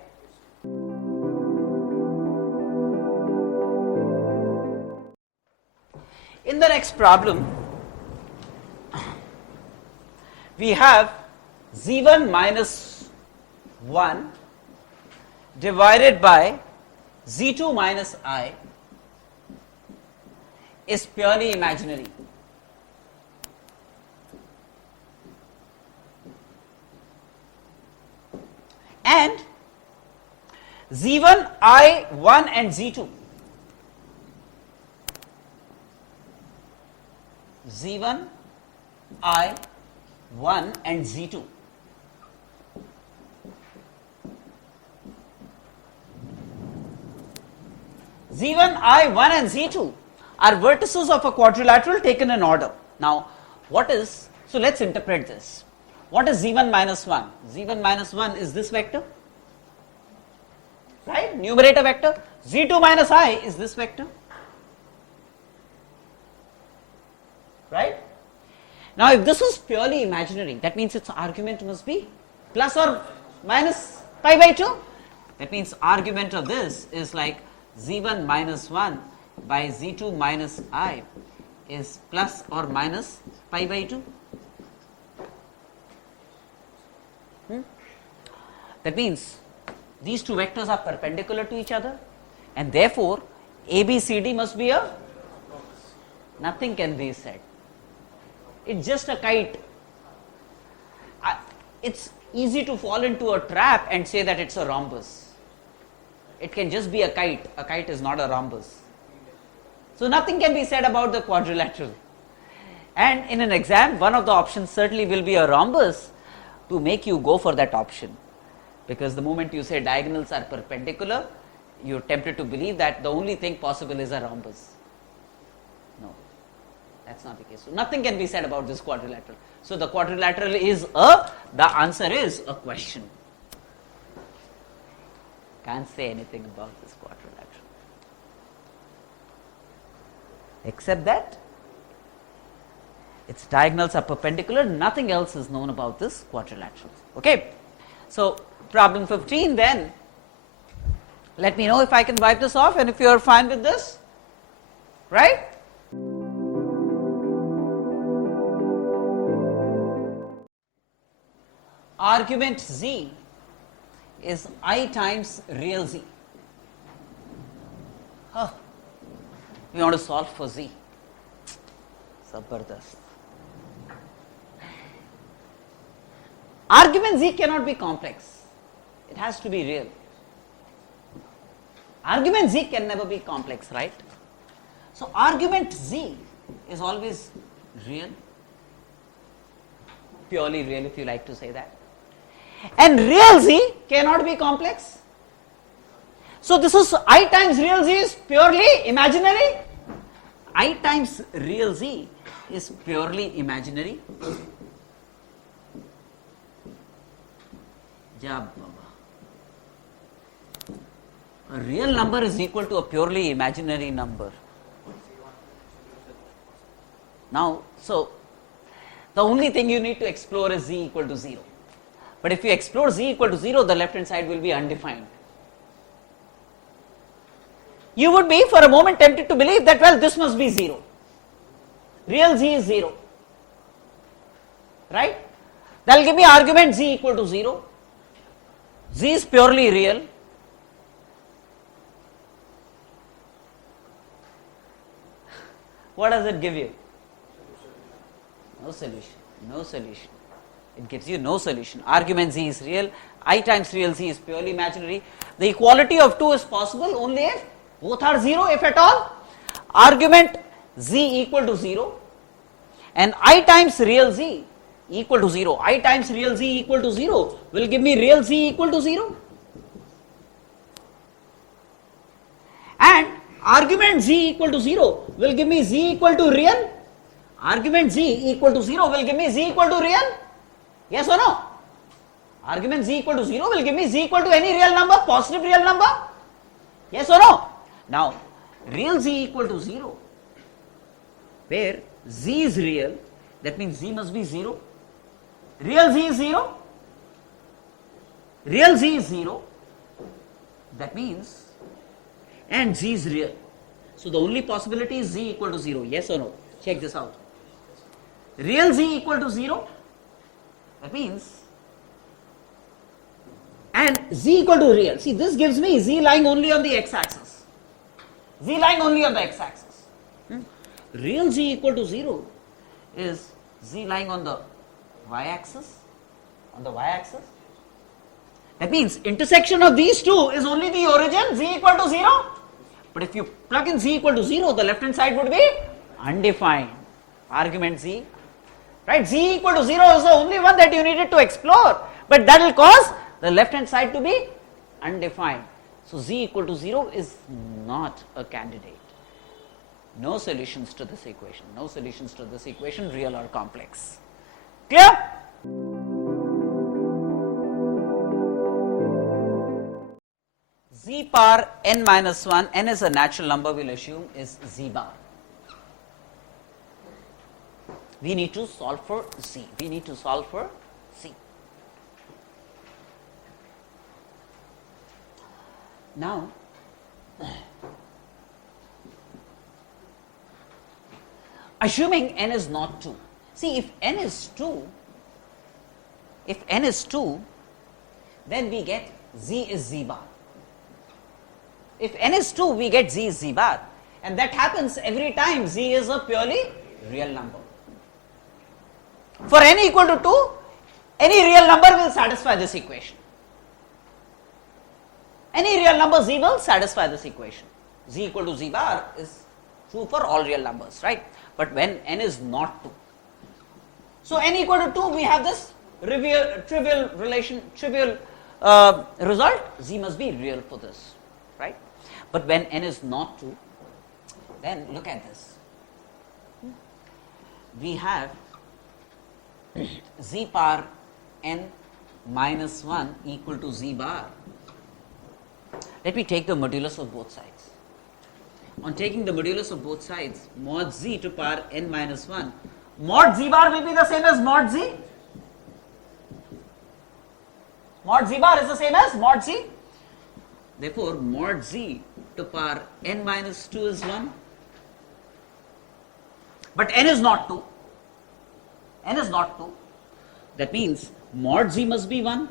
In the next problem, we have z1 minus 1 divided by z2 minus I is purely imaginary. And z1, I1 and z2, z1, I1 and z2 Z1, I1 and Z2 are vertices of a quadrilateral taken in order. Now, what is, so let's interpret this. What is Z1 minus 1? Z1 minus 1 is this vector, right? Numerator vector. Z2 minus I is this vector, right? Now, if this is purely imaginary, that means its argument must be plus or minus pi by 2. That means argument of this is like Z1 minus 1 by Z2 minus I is plus or minus pi by 2. That means these two vectors are perpendicular to each other, and therefore ABCD must be a, nothing can be said. It's just a kite. It's easy to fall into a trap and say that it's a rhombus. It can just be a kite. A kite is not a rhombus. So nothing can be said about the quadrilateral. And in an exam, one of the options certainly will be a rhombus to make you go for that option. Because the moment you say diagonals are perpendicular, you're tempted to believe that the only thing possible is a rhombus. No, that's not the case. So nothing can be said about this quadrilateral. So the quadrilateral is the answer is a question. Can't say anything about this quadrilateral. Except that its diagonals are perpendicular, nothing else is known about this quadrilateral. Okay. So problem 15 then, let me know if I can wipe this off and if you are fine with this, right? Argument Z is I times real Z. We want to solve for Z. Zabardast. Argument Z cannot be complex. It has to be real. Argument Z can never be complex, right? So argument Z is always real, purely real if you like to say that. And real Z cannot be complex. So this is I times real Z is purely imaginary. I times real Z is purely imaginary. A real number is equal to a purely imaginary number. Now, so the only thing you need to explore is Z equal to 0. But if you explore Z equal to 0, the left hand side will be undefined. You would be for a moment tempted to believe that, well, this must be 0. Real Z is 0. Right? That will give me argument Z equal to 0. Z is purely real. What does it give you? No solution. No solution. It gives you no solution. Argument Z is real. I times real Z is purely imaginary. The equality of 2 is possible only if both are 0, if at all. Argument Z equal to 0 and I times real Z equal to 0. I times real Z equal to 0 will give me real Z equal to 0. And argument Z equal to 0 will give me Z equal to real. Argument Z equal to 0 will give me Z equal to real. Yes or no? Argument Z equal to 0 will give me Z equal to any real number, positive real number. Yes or no? Now, real Z equal to 0, where Z is real, that means Z must be 0. Real Z is 0. Real Z is 0. That means, and Z is real. So the only possibility is Z equal to 0. Yes or no? Check this out. Real Z equal to 0. That means, and Z equal to real. See, this gives me Z lying only on the x-axis. Z lying only on the x-axis. Real Z equal to 0 is Z lying on the y-axis. On the y-axis. That means intersection of these two is only the origin, Z equal to 0. But if you plug in Z equal to 0, the left hand side would be undefined. Argument Z. Right? Z equal to 0 is the only one that you needed to explore. But that will cause the left hand side to be undefined. So, z equal to 0 is not a candidate. No solutions to this equation, no solutions to this equation, real or complex. Clear? Z power n minus 1, n is a natural number, we will assume is z bar. We need to solve for z, we need to solve for z. Now, assuming n is not 2, see if n is 2, then we get z is z bar. If n is 2, we get z is z bar, and that happens every time z is a purely real number. For n equal to 2, any real number will satisfy this equation. Any real number z will satisfy this equation. Z equal to z bar is true for all real numbers, right? But when n is not 2. So n equal to 2, we have this trivial result, z must be real for this, right? But when n is not 2, then look at this. We have z power n minus 1 equal to z bar. Let me take the modulus of both sides. On taking the modulus of both sides, mod z to power n minus 1, mod z bar will be the same as mod z. Mod z bar is the same as mod z. Therefore, mod z to power n minus 2 is 1. But n is not 2. N is not 2. That means mod z must be 1.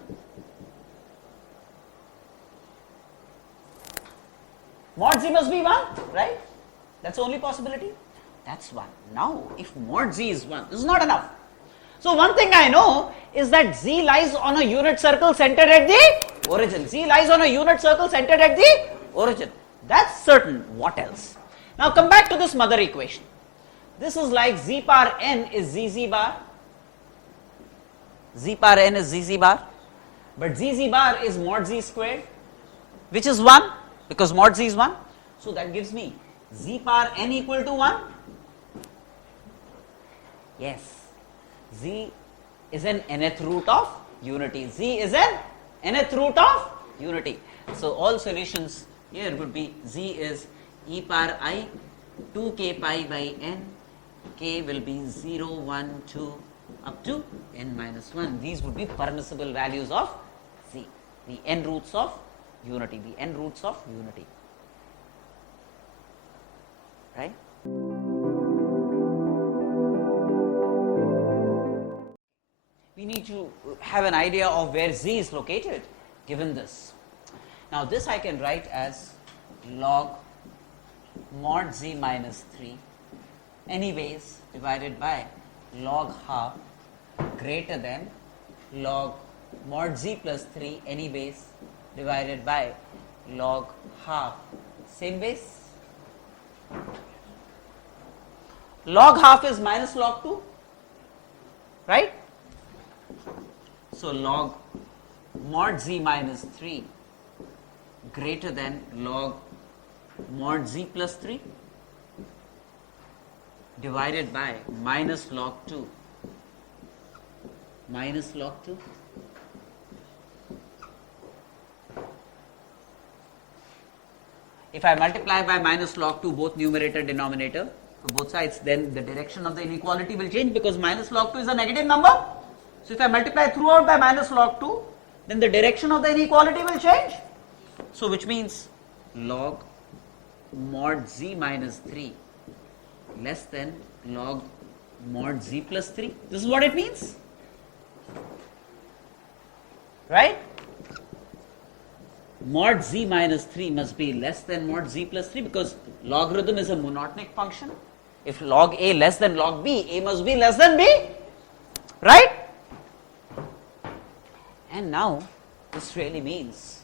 Mod z must be 1, right? That's the only possibility. That's 1. Now, if mod z is 1, this is not enough. So, one thing I know is that z lies on a unit circle centered at the origin. Z lies on a unit circle centered at the origin. That's certain. What else? Now, come back to this mother equation. This is like z power n is zz bar. Z power n is zz bar. But zz bar is mod z squared, which is 1. Because mod z is 1, so that gives me z power n equal to 1. Yes, z is an nth root of unity. Z is an nth root of unity. So all solutions here would be z is e power I 2k pi by n. K will be 0, 1, 2 up to n minus 1. These would be permissible values of z, the n roots of unity, the n roots of unity, right? We need to have an idea of where z is located given this. Now this I can write as log mod z minus 3 anyways divided by log half greater than log mod z plus 3 anyways divided by log half same base. Log half is minus log 2, right? So log mod z minus 3 greater than log mod z plus 3 divided by minus log 2 minus log 2. If I multiply by minus log 2 both numerator denominator to both sides, then the direction of the inequality will change because minus log 2 is a negative number. So if I multiply throughout by minus log 2, then the direction of the inequality will change. So which means log mod z minus 3 less than log mod z plus 3. This is what it means, right? Mod z minus 3 must be less than mod z plus 3 because logarithm is a monotonic function. If log a less than log b, a must be less than b, right? And now this really means,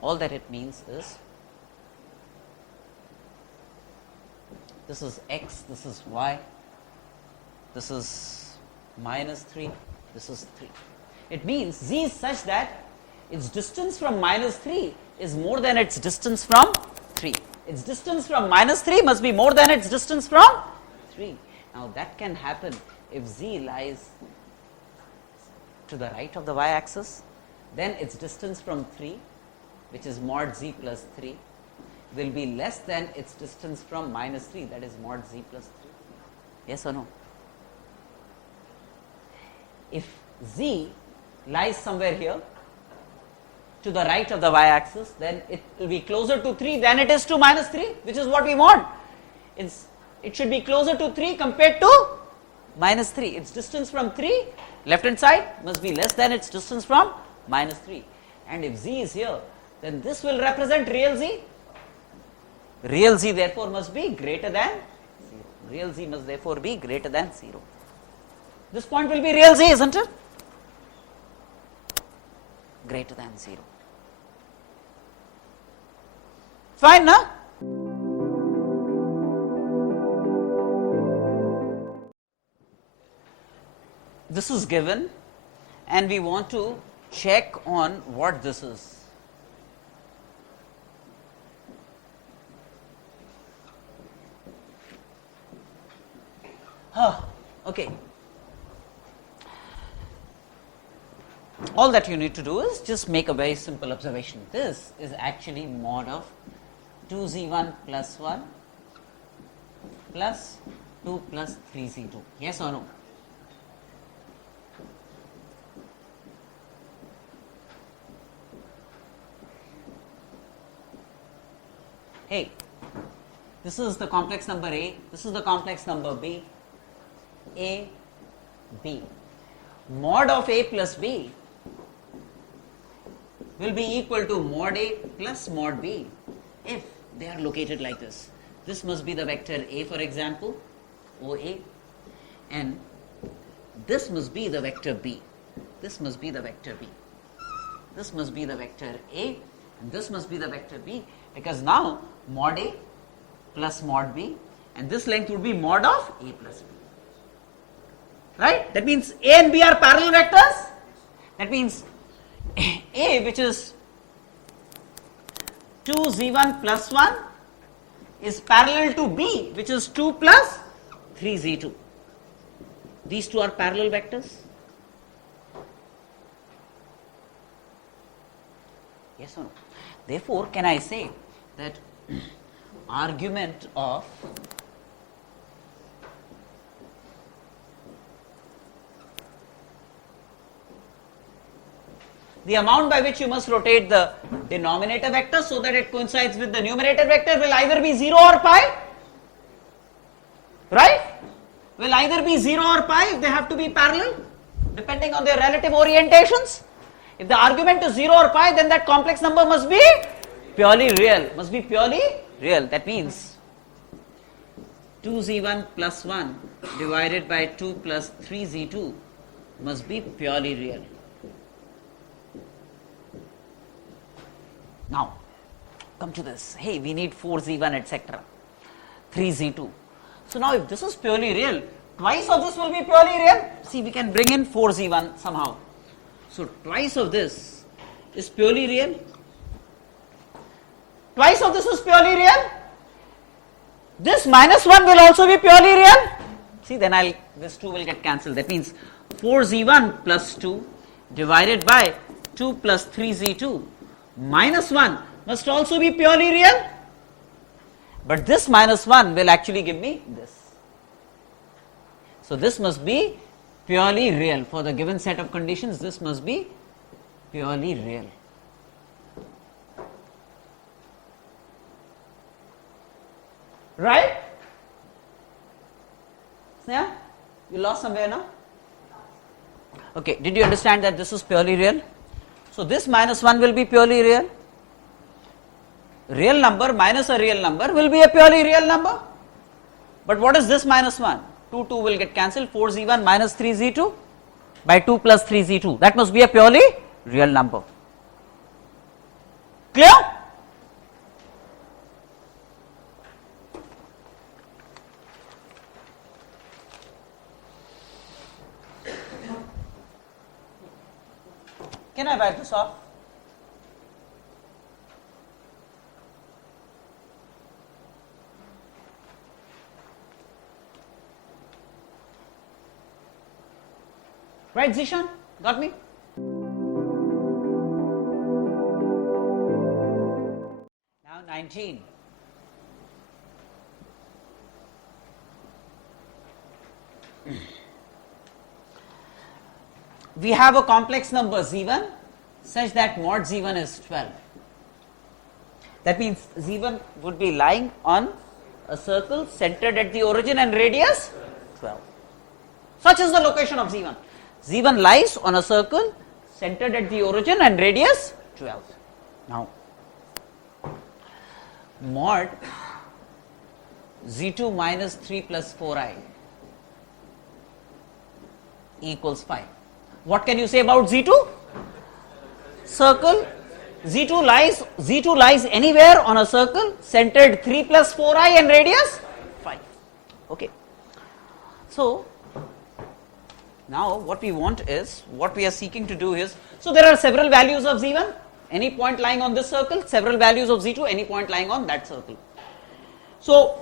all that it means is, this is x, this is y, this is minus 3, this is 3. It means z is such that its distance from minus 3 is more than its distance from 3. Its distance from minus 3 must be more than its distance from 3. Now that can happen if z lies to the right of the y axis, then its distance from 3, which is mod z plus 3, will be less than its distance from minus 3, that is mod z plus 3. Yes or no? If z lies somewhere here to the right of the y axis, then it will be closer to 3 than it is to minus 3, which is what we want. It should be closer to 3 compared to minus 3. Its distance from 3, left hand side, must be less than its distance from minus 3. And if z is here, then this will represent real z. Real z therefore must be greater than 0. Real z must therefore be greater than 0. This point will be real z, isn't it? Greater than 0. Fine, no? This is given and we want to check on what this is. Okay. All that you need to do is just make a very simple observation. This is actually mod of 2z1 plus 1 plus 2 plus 3z2. Yes or no? Hey, this is the complex number A, this is the complex number B, A, B. Mod of A plus B will be equal to mod A plus mod B if they are located like this. This must be the vector A, for example, OA, and this must be the vector B. This must be the vector B. This must be the vector A, and this must be the vector B, because now mod A plus mod B, and this length would be mod of A plus B. Right? That means A and B are parallel vectors. That means A, which is 2z1 plus 1, is parallel to B, which is 2 plus 3z2. These two are parallel vectors. Yes or no? Therefore, can I say that argument of the amount by which you must rotate the denominator vector so that it coincides with the numerator vector will either be 0 or pi, right? Will either be 0 or pi if they have to be parallel, depending on their relative orientations. If the argument is 0 or pi, then that complex number must be purely real, must be purely real. That means 2z1 plus 1 divided by 2 plus 3z2 must be purely real. Now, come to this. Hey, we need 4z1, etc., 3z2. So now, if this is purely real, twice of this will be purely real. See, we can bring in 4z1 somehow. So twice of this is purely real. Twice of this is purely real. This minus 1 will also be purely real. See, then this 2 will get cancelled. That means 4z1 plus 2 divided by 2 plus 3z2 minus 1 must also be purely real. But this minus 1 will actually give me this. So this must be purely real. For the given set of conditions, this must be purely real. Right? Yeah? You lost somewhere now? Okay, did you understand that this is purely real? So this minus 1 will be purely real. Real number minus a real number will be a purely real number. But what is this minus 1? 2 will get cancelled. 4z1 minus 3z2 by 2 plus 3z2. That must be a purely real number. Clear? Can I wipe this off? Right, Zishan? Got me? Now 19. We have a complex number Z1 such that mod Z1 is 12. That means Z1 would be lying on a circle centered at the origin and radius 12. Such is the location of Z1. Z1 lies on a circle centered at the origin and radius 12. Now, mod Z2 minus 3 plus 4i equals 5. What can you say about Z2? Circle Z2 lies anywhere on a circle centered 3 plus 4i and radius 5. Okay. So now what we are seeking to do is, so there are several values of Z1, any point lying on this circle, several values of Z2, any point lying on that circle. So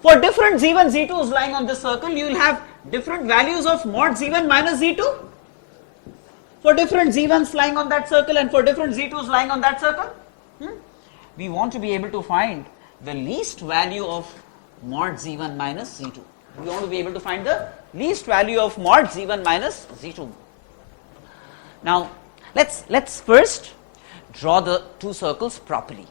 for different Z1, Z2s lying on this circle, you will have different values of mod Z1 minus Z2 for different Z1s lying on that circle and for different Z2s lying on that circle. We want to be able to find the least value of mod Z1 minus Z2. We want to be able to find the least value of mod Z1 minus Z2. Now, let's first draw the two circles properly.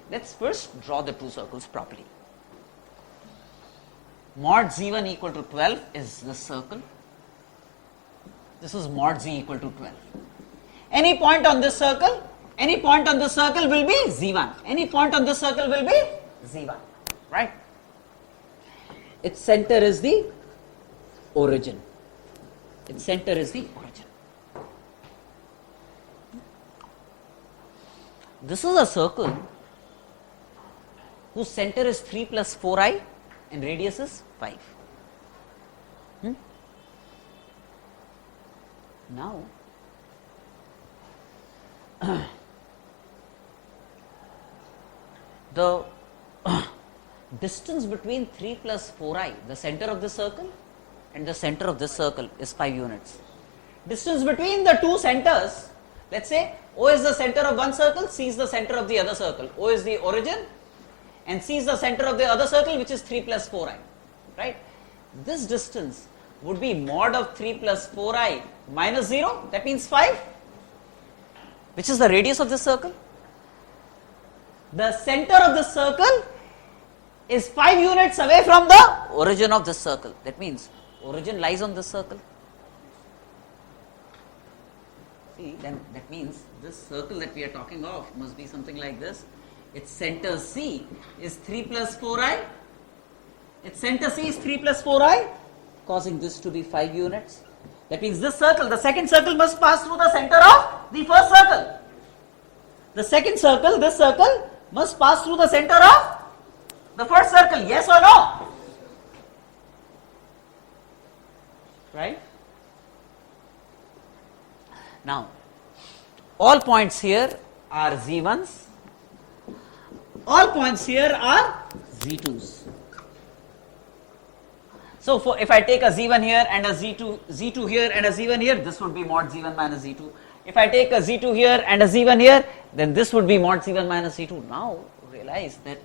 Mod Z1 equal to 12 is this circle. This is mod Z equal to 12. Any point on this circle will be Z1. Any point on this circle will be Z1, right? Its center is the origin. This is a circle whose center is 3 plus 4i and radius is 5. Now, the distance between 3 plus 4i, the center of the circle, and the center of this circle is 5 units. Distance between the two centers, let's say O is the center of one circle, C is the center of the other circle. O is the origin and C is the center of the other circle, which is 3 plus 4i, right? This distance would be mod of 3 plus 4i minus 0, that means 5, which is the radius of this circle. The center of the circle is 5 units away from the origin of this circle. That means origin lies on this circle. See, then that means this circle that we are talking of must be something like this. Its center C is 3 plus 4i. Its center C is 3 plus 4i, causing this to be 5 units. That means this circle, the second circle must pass through the center of the first circle. The second circle, this circle, must pass through the center of the first circle. Yes or no? Right? Now, all points here are Z1s. All points here are Z2s. So, if I take a Z1 here and a Z2 here and a Z1 here, this would be mod Z1 minus Z2. If I take a Z2 here and a Z1 here, then this would be mod Z1 minus Z2. Now, realize that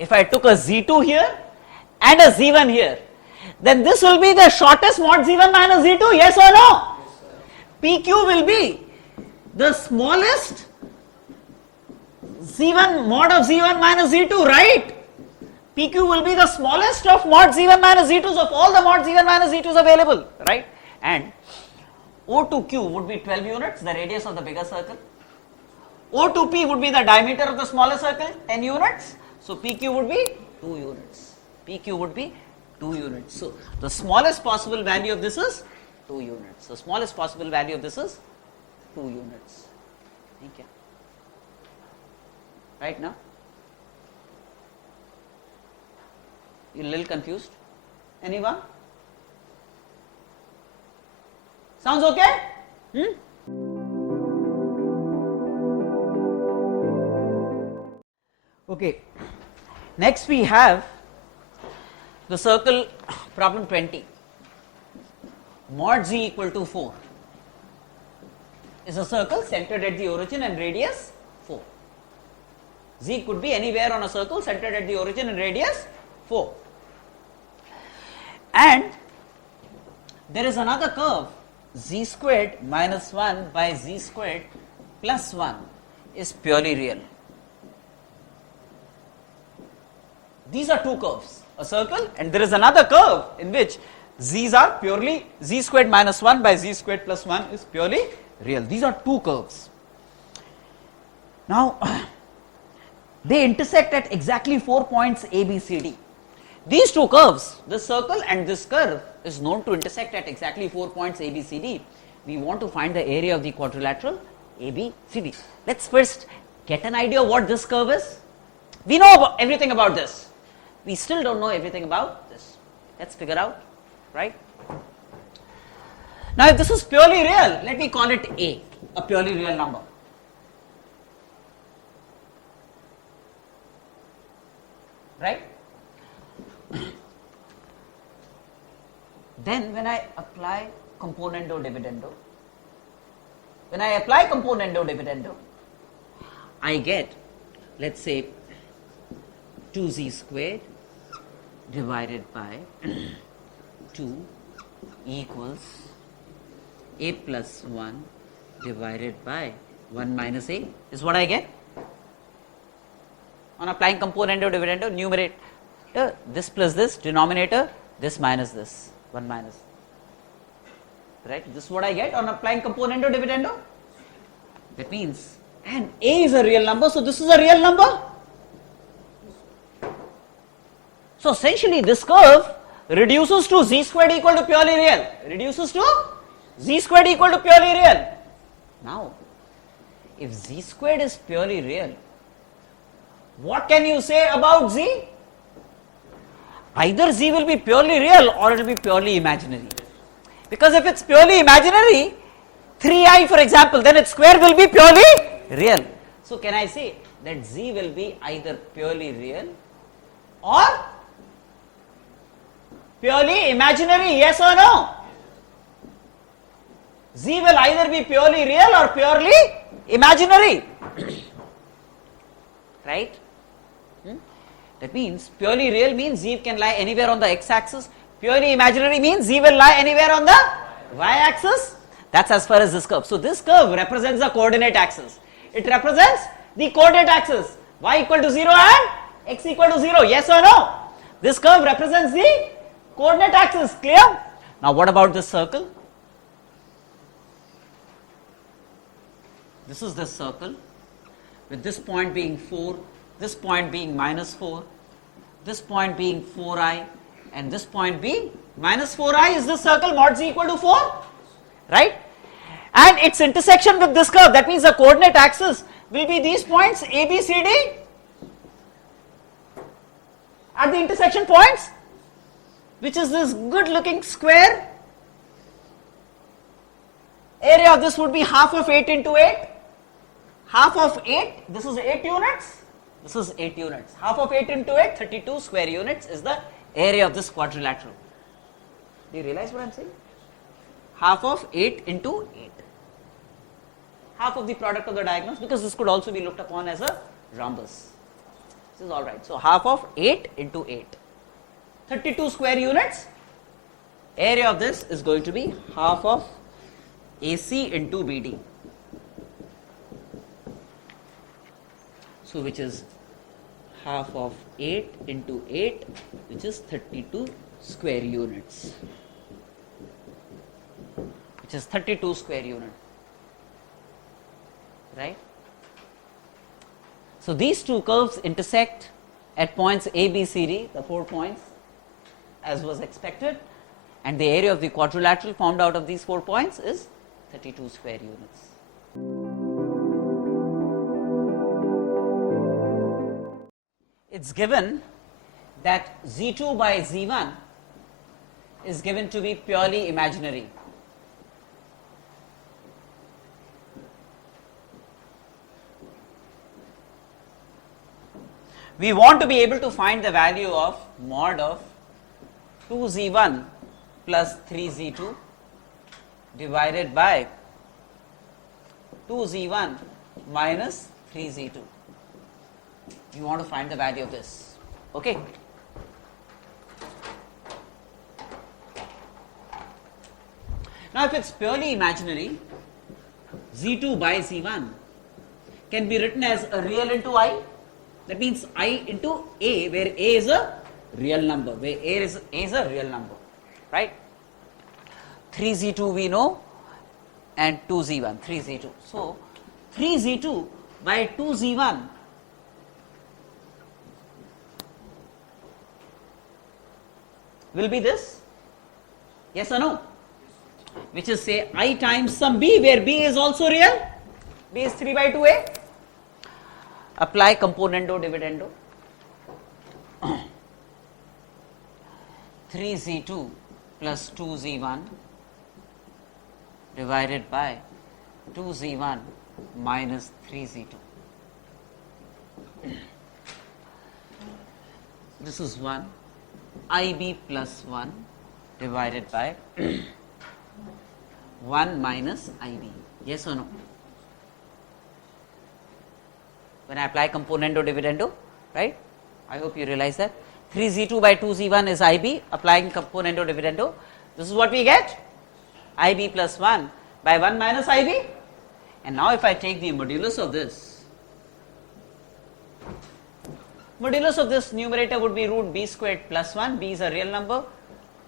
if I took a Z2 here and a Z1 here, then this will be the shortest mod Z1 minus Z2, yes or no? Yes, PQ will be the smallest Z1 mod of Z1 minus Z2, right? PQ will be the smallest of mod Z1 minus Z2s of all the mod Z1 minus Z2s available, right? And O to Q would be 12 units, the radius of the bigger circle. O to P would be the diameter of the smaller circle, 10 units. So PQ would be 2 units. PQ would be 2 units. So the smallest possible value of this is 2 units. The smallest possible value of this is 2 units. Thank you. Right now? You a little confused? Anyone? Sounds okay? Okay, next we have the circle problem 20. Mod z equal to 4 is a circle centered at the origin and radius 4. Z could be anywhere on a circle centered at the origin and radius 4. And there is another curve, z squared minus 1 by z squared plus 1 is purely real. These are two curves, a circle, and there is another curve in which z's are purely, z squared minus 1 by z squared plus 1 is purely real. These are two curves. Now, they intersect at exactly 4 points A, B, C, D. These two curves, this circle and this curve, is known to intersect at exactly 4 points A, B, C, D. We want to find the area of the quadrilateral A, B, C, D. Let's first get an idea of what this curve is. We know everything about this. We still don't know everything about this. Let's figure out, right? Now, if this is purely real, let me call it a purely real number. Right? Then when I apply componendo dividendo, I get, let's say, 2z squared divided by 2 equals a plus 1 divided by 1 minus a is what I get. On applying componendo dividendo, numerator this plus this, denominator this minus this, 1 minus. Right? This is what I get on applying componendo dividendo. That means, and a is a real number, so this is a real number. So essentially this curve reduces to z squared equal to purely real. Now, if z squared is purely real, what can you say about z? Either z will be purely real or it will be purely imaginary. Because if it's purely imaginary, 3i for example, then its square will be purely real. So can I say that z will be either purely real or purely imaginary, yes or no? Z will either be purely real or purely imaginary. Right? That means purely real means z can lie anywhere on the x-axis. Purely imaginary means z will lie anywhere on the y-axis. That's as far as this curve. So this curve represents the coordinate axis. It represents the coordinate axis. Y equal to 0 and x equal to 0. Yes or no? This curve represents the coordinate axis. Clear? Now what about this circle? This is this circle with this point being 4, this point being minus 4, this point being 4i, and this point being minus 4i is this circle mod z equal to 4, right? And its intersection with this curve, that means the coordinate axis will be these points A, B, C, D at the intersection points, which is this good looking square. Area of this would be half of 8 into 8. Half of 8, this is 8 units, this is 8 units. Half of 8 into 8, 32 square units is the area of this quadrilateral. Do you realize what I am saying? Half of 8 into 8. Half of the product of the diagonals, because this could also be looked upon as a rhombus. This is alright. So half of 8 into 8. 32 square units. Area of this is going to be half of AC into BD. So which is half of 8 into 8, which is 32 square units, which is 32 square unit, right? So these two curves intersect at points A, B, C, D, the 4 points as was expected, and the area of the quadrilateral formed out of these 4 points is 32 square units. It's given that z2 by z1 is given to be purely imaginary. We want to be able to find the value of mod of 2z1 plus 3z2 divided by 2z1 minus 3z2. You want to find the value of this. Okay. Now, if it's purely imaginary, z2 by z1 can be written as a real into I. That means I into a, where a is a real number, where a is a real number, right? 3z2 we know, and 2z1, 3z2. So, 3z2 by 2z1 will be this, yes or no? Which is, say, I times some b, where b is also real, b is 3 by 2a. Apply componendo dividendo. 3z2 plus 2z1 divided by 2z1 minus 3z2. This is 1, ib plus 1 divided by 1 minus ib. Yes or no? When I apply componendo dividendo, right? I hope you realize that. 3z2 by 2z1 is ib, applying componendo dividendo. This is what we get, ib plus 1 by 1 minus ib. And now if I take the modulus of this, modulus of this numerator would be root b squared plus 1, b is a real number,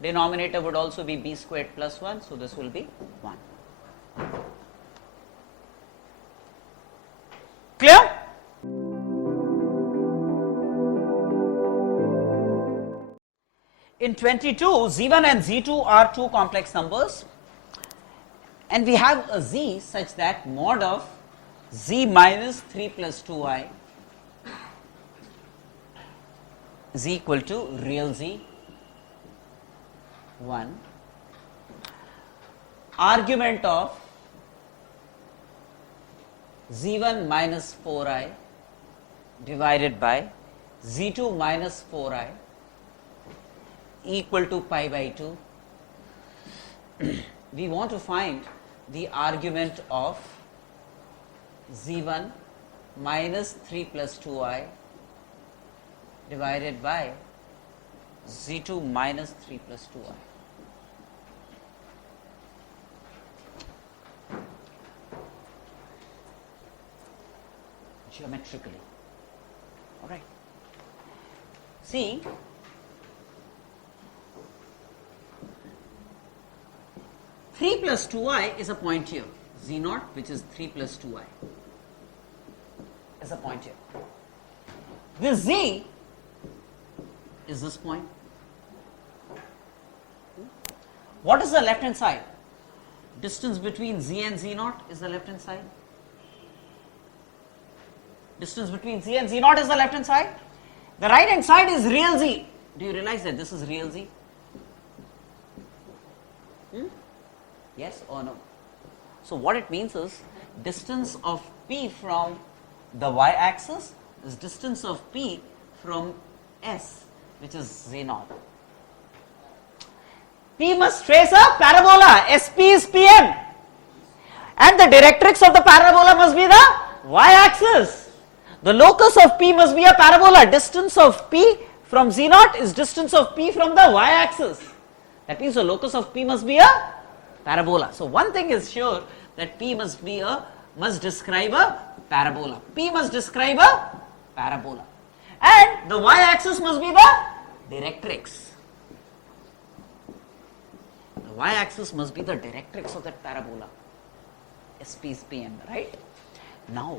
denominator would also be b squared plus 1, so this will be 1. Clear? In 22, z1 and z2 are two complex numbers, and we have a z such that mod of z minus 3 plus 2i is equal to real z 1, argument of z1 minus 4i divided by z2 minus 4i equal to pi by 2. We want to find the argument of z1 minus 3 plus 2i divided by z2 minus 3 plus 2i. Geometrically. All right. See, three plus 2i is a point here, z0, which is 3 plus 2i is a point here. This z is this point. What is the left hand side? Distance between z and z0 is the left hand side. Distance between z and z0 is the left hand side. The right hand side is real z. Do you realize that this is real z? Yes or no? So what it means is, distance of p from the y-axis is distance of p from S, which is z0. P must trace a parabola. SP is PM, and the directrix of the parabola must be the y-axis. The locus of P must be a parabola. Distance of P from z0 is distance of P from the y-axis. That means the locus of P must be a parabola. So one thing is sure, that P must describe a parabola. P must describe a parabola, and the y-axis must be the directrix. The y-axis must be the directrix of that parabola. SP is PM, right? Now,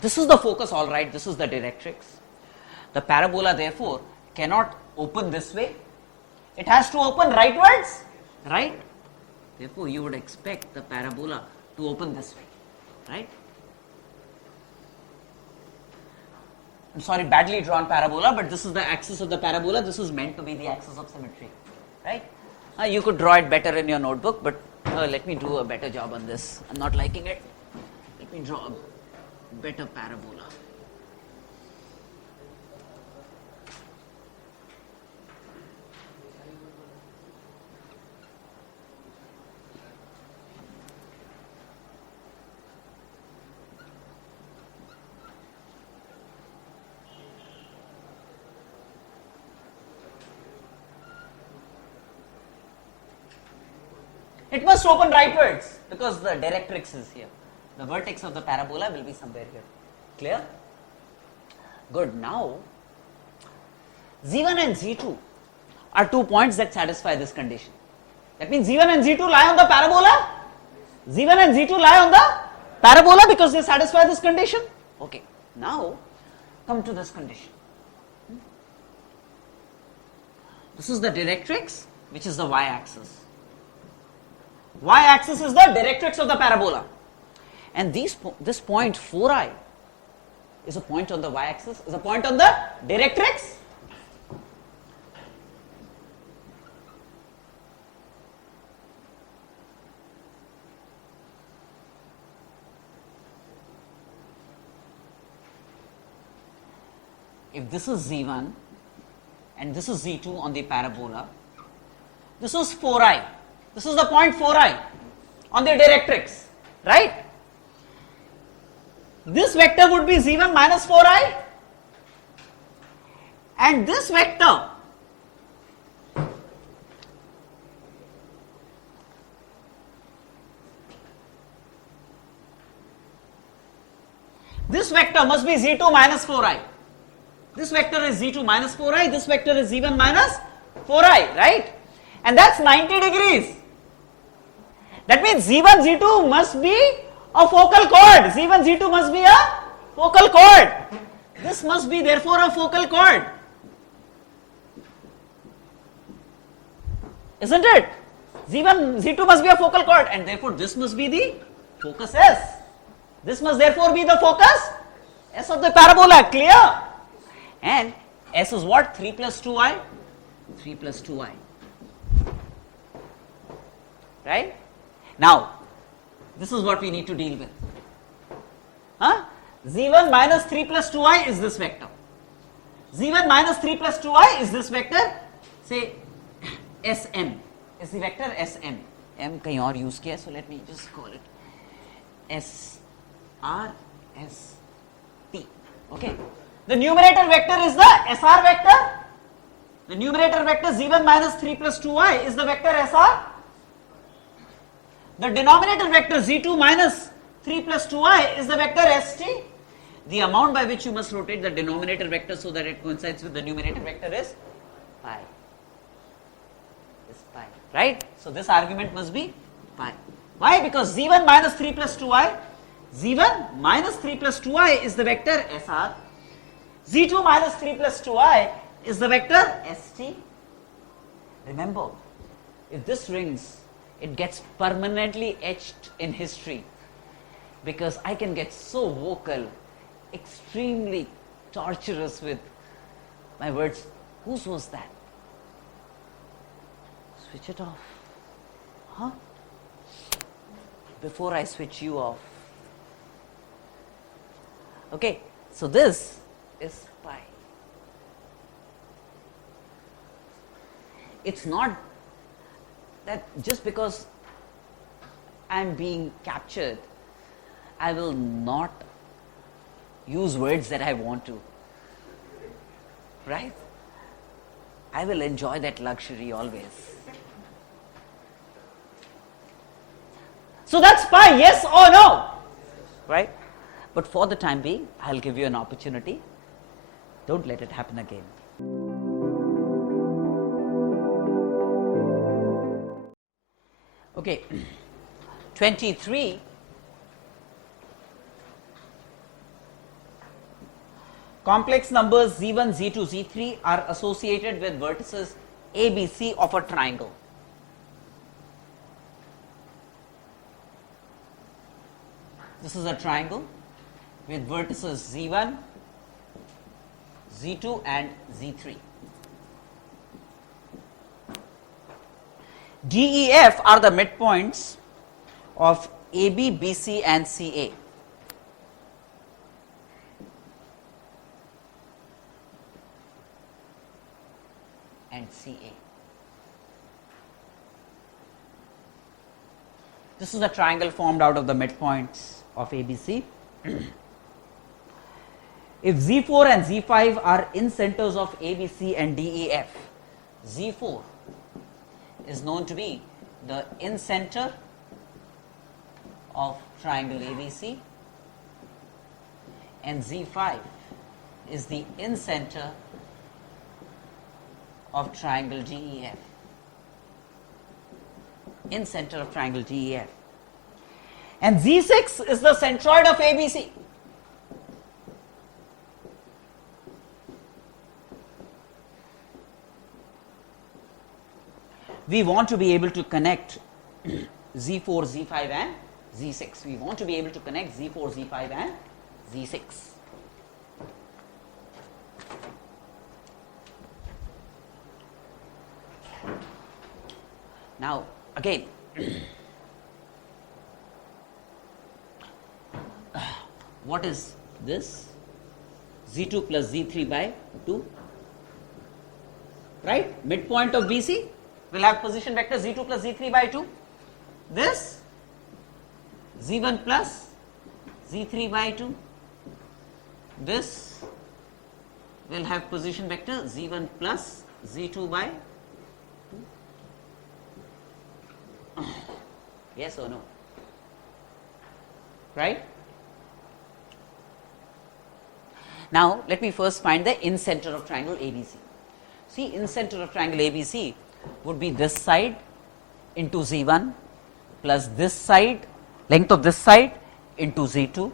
this is the focus, all right. This is the directrix. The parabola, therefore, cannot open this way. It has to open rightwards, right? Therefore, you would expect the parabola to open this way, right? I'm sorry, badly drawn parabola, but this is the axis of the parabola. This is meant to be the axis of symmetry, right? You could draw it better in your notebook, but let me do a better job on this. I'm not liking it. Let me draw a better parabola. It must open rightwards because the directrix is here. The vertex of the parabola will be somewhere here. Clear? Good. Now, Z1 and Z2 are 2 points that satisfy this condition. That means Z1 and Z2 lie on the parabola. Z1 and Z2 lie on the parabola because they satisfy this condition. Okay. Now, come to this condition. This is the directrix, which is the y-axis. Y-axis is the directrix of the parabola. And this point 4i is a point on the y-axis, is a point on the directrix. If this is Z1 and this is Z2 on the parabola, this is 4i. This is the point 4i on the directrix, right? This vector would be Z1 minus 4i, and this vector must be Z2 minus 4i. This vector is Z2 minus 4i, this vector is Z1 minus 4i, right? And that's 90 degrees. That means Z1, Z2 must be a focal chord. Z1, Z2 must be a focal chord. This must be therefore a focal chord. Isn't it? Z1, Z2 must be a focal chord, and therefore this must be the focus S. This must therefore be the focus S of the parabola. Clear? And S is what? 3 plus 2i? 3 plus 2i. Right? Now, this is what we need to deal with. Z1 minus 3 plus 2i is this vector. Z1 minus 3 plus 2i is this vector, say Sm, is the vector Sm. M kahin aur use kiya, so let me just call it SR, ST. Okay. The numerator vector is the SR vector. The numerator vector Z1 minus 3 plus 2i is the vector SR. The denominator vector Z2 minus 3 plus 2i is the vector ST. The amount by which you must rotate the denominator vector so that it coincides with the numerator vector is pi. Is pi, right? So this argument must be pi. Why? Because Z1 minus 3 plus 2i, Z1 minus 3 plus 2i is the vector SR. Z2 minus 3 plus 2i is the vector ST. Remember, if this rings, it gets permanently etched in history, because I can get so vocal, extremely torturous with my words. Whose was that? Switch it off. Huh? Before I switch you off. Okay, so this is pi. It's not that just because I am being captured, I will not use words that I want to, right? I will enjoy that luxury always. So that's pi, yes or no, right? But for the time being, I'll give you an opportunity. Don't let it happen again. Okay, 23. Complex numbers Z1, Z2, Z3 are associated with vertices A, B, C of a triangle. This is a triangle with vertices Z1, Z2 and Z3. D, E, F are the midpoints of AB, BC and CA. And CA. This is a triangle formed out of the midpoints of ABC. If Z4 and Z5 are in centers of ABC and DEF, Z4 is known to be the incenter of triangle ABC, and Z5 is the incenter of triangle GEF. Incenter of triangle GEF. And Z6 is the centroid of ABC. We want to be able to connect Z4, Z5 and Z6. We want to be able to connect Z4, Z5 and Z6. Now, again, what is this? Z2 plus Z3 by 2, right? Midpoint of BC will have position vector Z2 plus Z3 by 2. This Z1 plus Z3 by 2. This will have position vector Z1 plus Z2 by 2. Yes or no? Right? Now, let me first find the incenter of triangle ABC. See, incenter of triangle ABC would be this side into Z1 plus this side, length of this side into Z2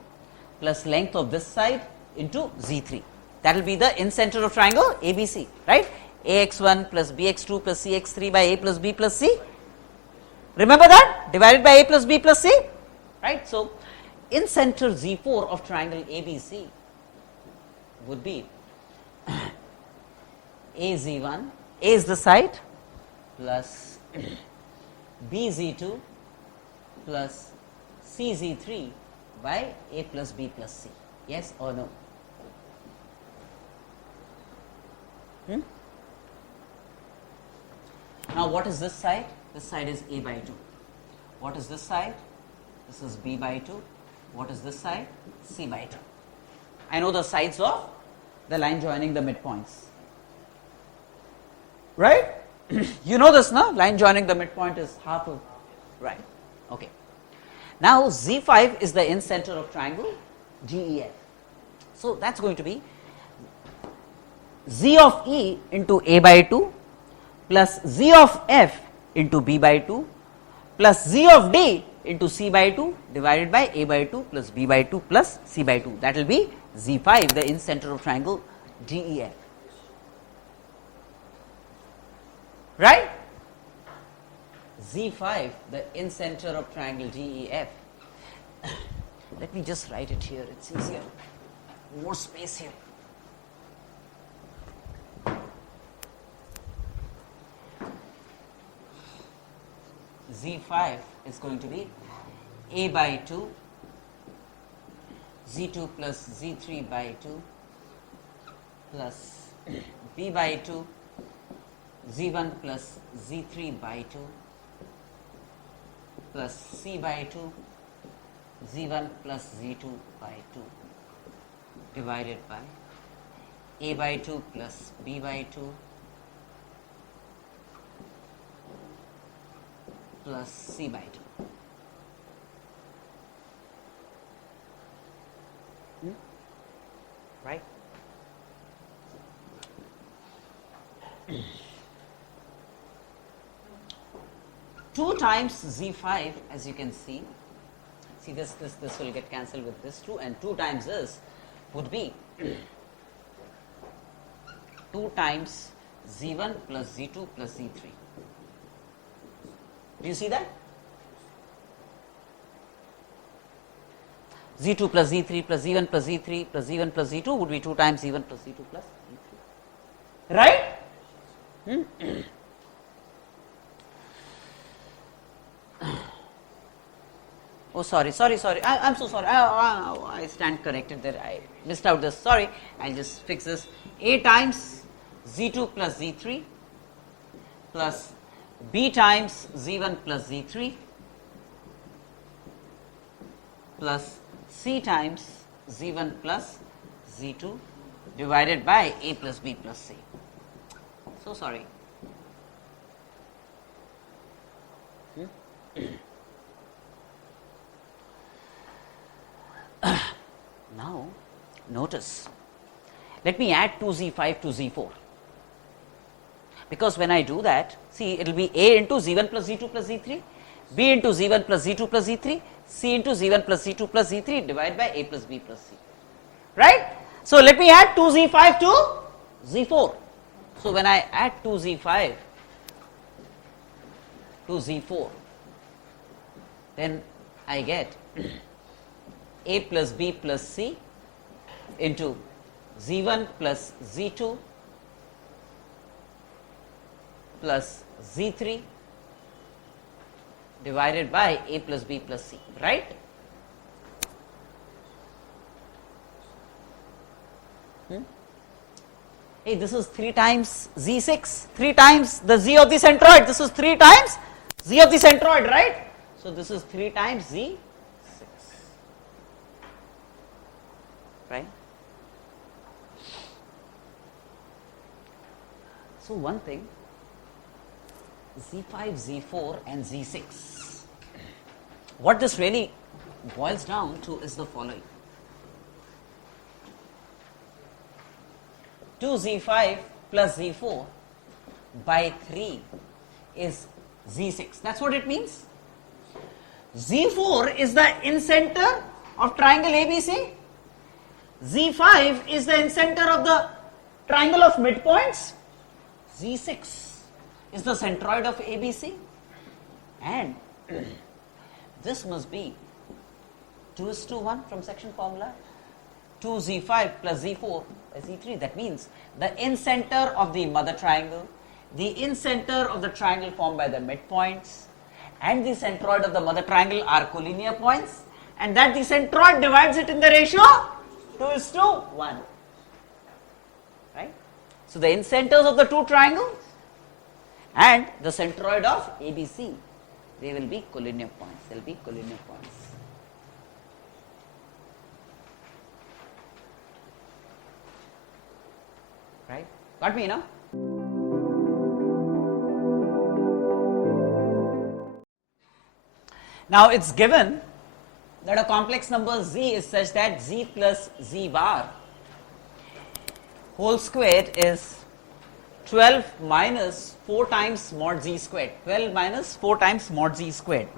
plus length of this side into Z3. That will be the incenter of triangle ABC, right? AX1 plus BX2 plus CX3 by A plus B plus C. Remember that? Divided by A plus B plus C, right? So, incenter Z4 of triangle ABC would be AZ1, A is the side, plus BZ2 plus CZ3 by A plus B plus C. Yes or no? Now, what is this side? This side is A by 2. What is this side? This is B by 2. What is this side? C by 2. I know the sides of the line joining the midpoints. Right? You know this, no? Line joining the midpoint is half of, right? Okay. Now, Z5 is the incenter of triangle GEF. So, that is going to be Z of E into A by 2 plus Z of F into B by 2 plus Z of D into C by 2 divided by A by 2 plus B by 2 plus C by 2. That will be Z5, the incenter of triangle GEF. Right? Z5, the incenter of triangle GEF. Let me just write it here, it's easier. More space here. Z5 is going to be A by 2, Z2 plus Z3 by 2 plus B by 2, Z1 plus Z3 by 2 plus C by 2, Z1 plus Z2 by 2 divided by A by 2 plus B by 2 plus C by 2. Right? Two times Z5, as you can see this will get cancelled with this 2, and 2 times this would be 2 times Z1 plus Z2 plus Z3. Do you see that? Z2 plus Z3 plus Z1 plus Z3 plus Z1 plus Z2 would be 2 times Z1 plus Z2 plus Z3. Right? Oh, sorry. I'm so sorry. I stand corrected there. I missed out this. Sorry. I'll just fix this. A times Z2 plus Z3 plus B times Z1 plus Z3 plus C times Z1 plus Z2 divided by A plus B plus C. So sorry. Now, notice, let me add 2z5 to z4, because when I do that, see, it will be a into z1 plus z2 plus z3, b into z1 plus z2 plus z3, c into z1 plus z2 plus z3 divided by a plus b plus c, right. So, let me add 2z5 to z4. So, when I add 2z5 to z4, then I get a plus b plus c into z1 plus z2 plus z3 divided by a plus b plus c, right. Hey, this is 3 times z6, 3 times the z of the centroid, this is 3 times z of the centroid, right. So, this is 3 times z6, right. So, one thing, z5, z4 and z6, what this really boils down to is the following. 2z5 plus z4 by 3 is z6. That is what it means. z4 is the incenter of triangle ABC. z5 is the incenter of the triangle of midpoints. z6 is the centroid of ABC, and this must be 2:1 from section formula. 2z5 plus z4 by z3, that means the incenter of the mother triangle, the incenter of the triangle formed by the midpoints, and the centroid of the mother triangle are collinear points, and that the centroid divides it in the ratio 2:1, right. So, the incenters of the two triangles and the centroid of ABC, they will be collinear points, they will be collinear points. Right? Got me, no? Now, it is given that a complex number z is such that z plus z bar whole squared is 12 minus 4 times mod z squared, 12 minus 4 times mod z squared.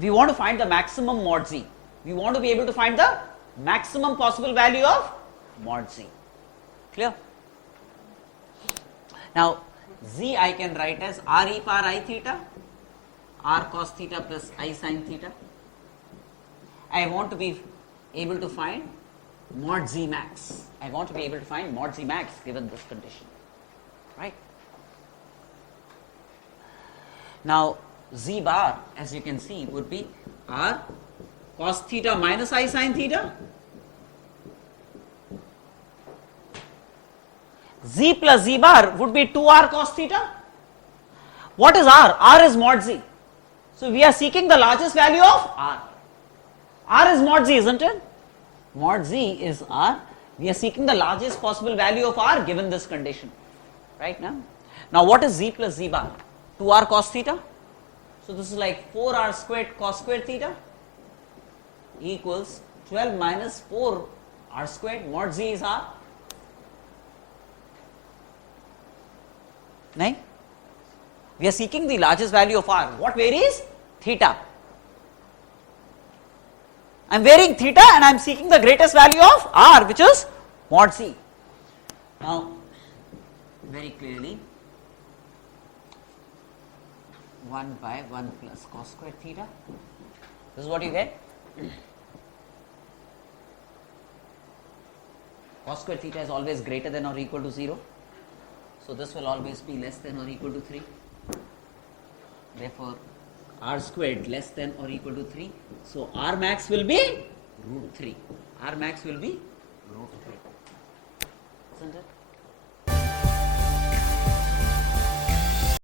We want to find the maximum mod z. We want to be able to find the maximum possible value of mod z. Clear? Now, z I can write as r e power I theta, r cos theta plus I sin theta. I want to be able to find mod z max. I want to be able to find mod z max given this condition, right. Now, z bar, as you can see, would be r cos theta minus I sin theta, z plus z bar would be 2r cos theta. What is r? R is mod z. So, we are seeking the largest value of r. R is mod z, isn't it? Mod z is r. We are seeking the largest possible value of r given this condition, right now. Now, what is z plus z bar? 2r cos theta. So, this is like 4r squared cos squared theta equals 12 minus 4r squared, mod z is r. Right? We are seeking the largest value of r. What varies? Theta. I am varying theta and I am seeking the greatest value of r, which is mod z. Now, very clearly 1 by 1 plus cos squared theta. This is what you get. Cos squared theta is always greater than or equal to 0. So, this will always be less than or equal to 3. Therefore, r squared less than or equal to 3. So, r max will be root 3. R max will be root 3. Isn't it?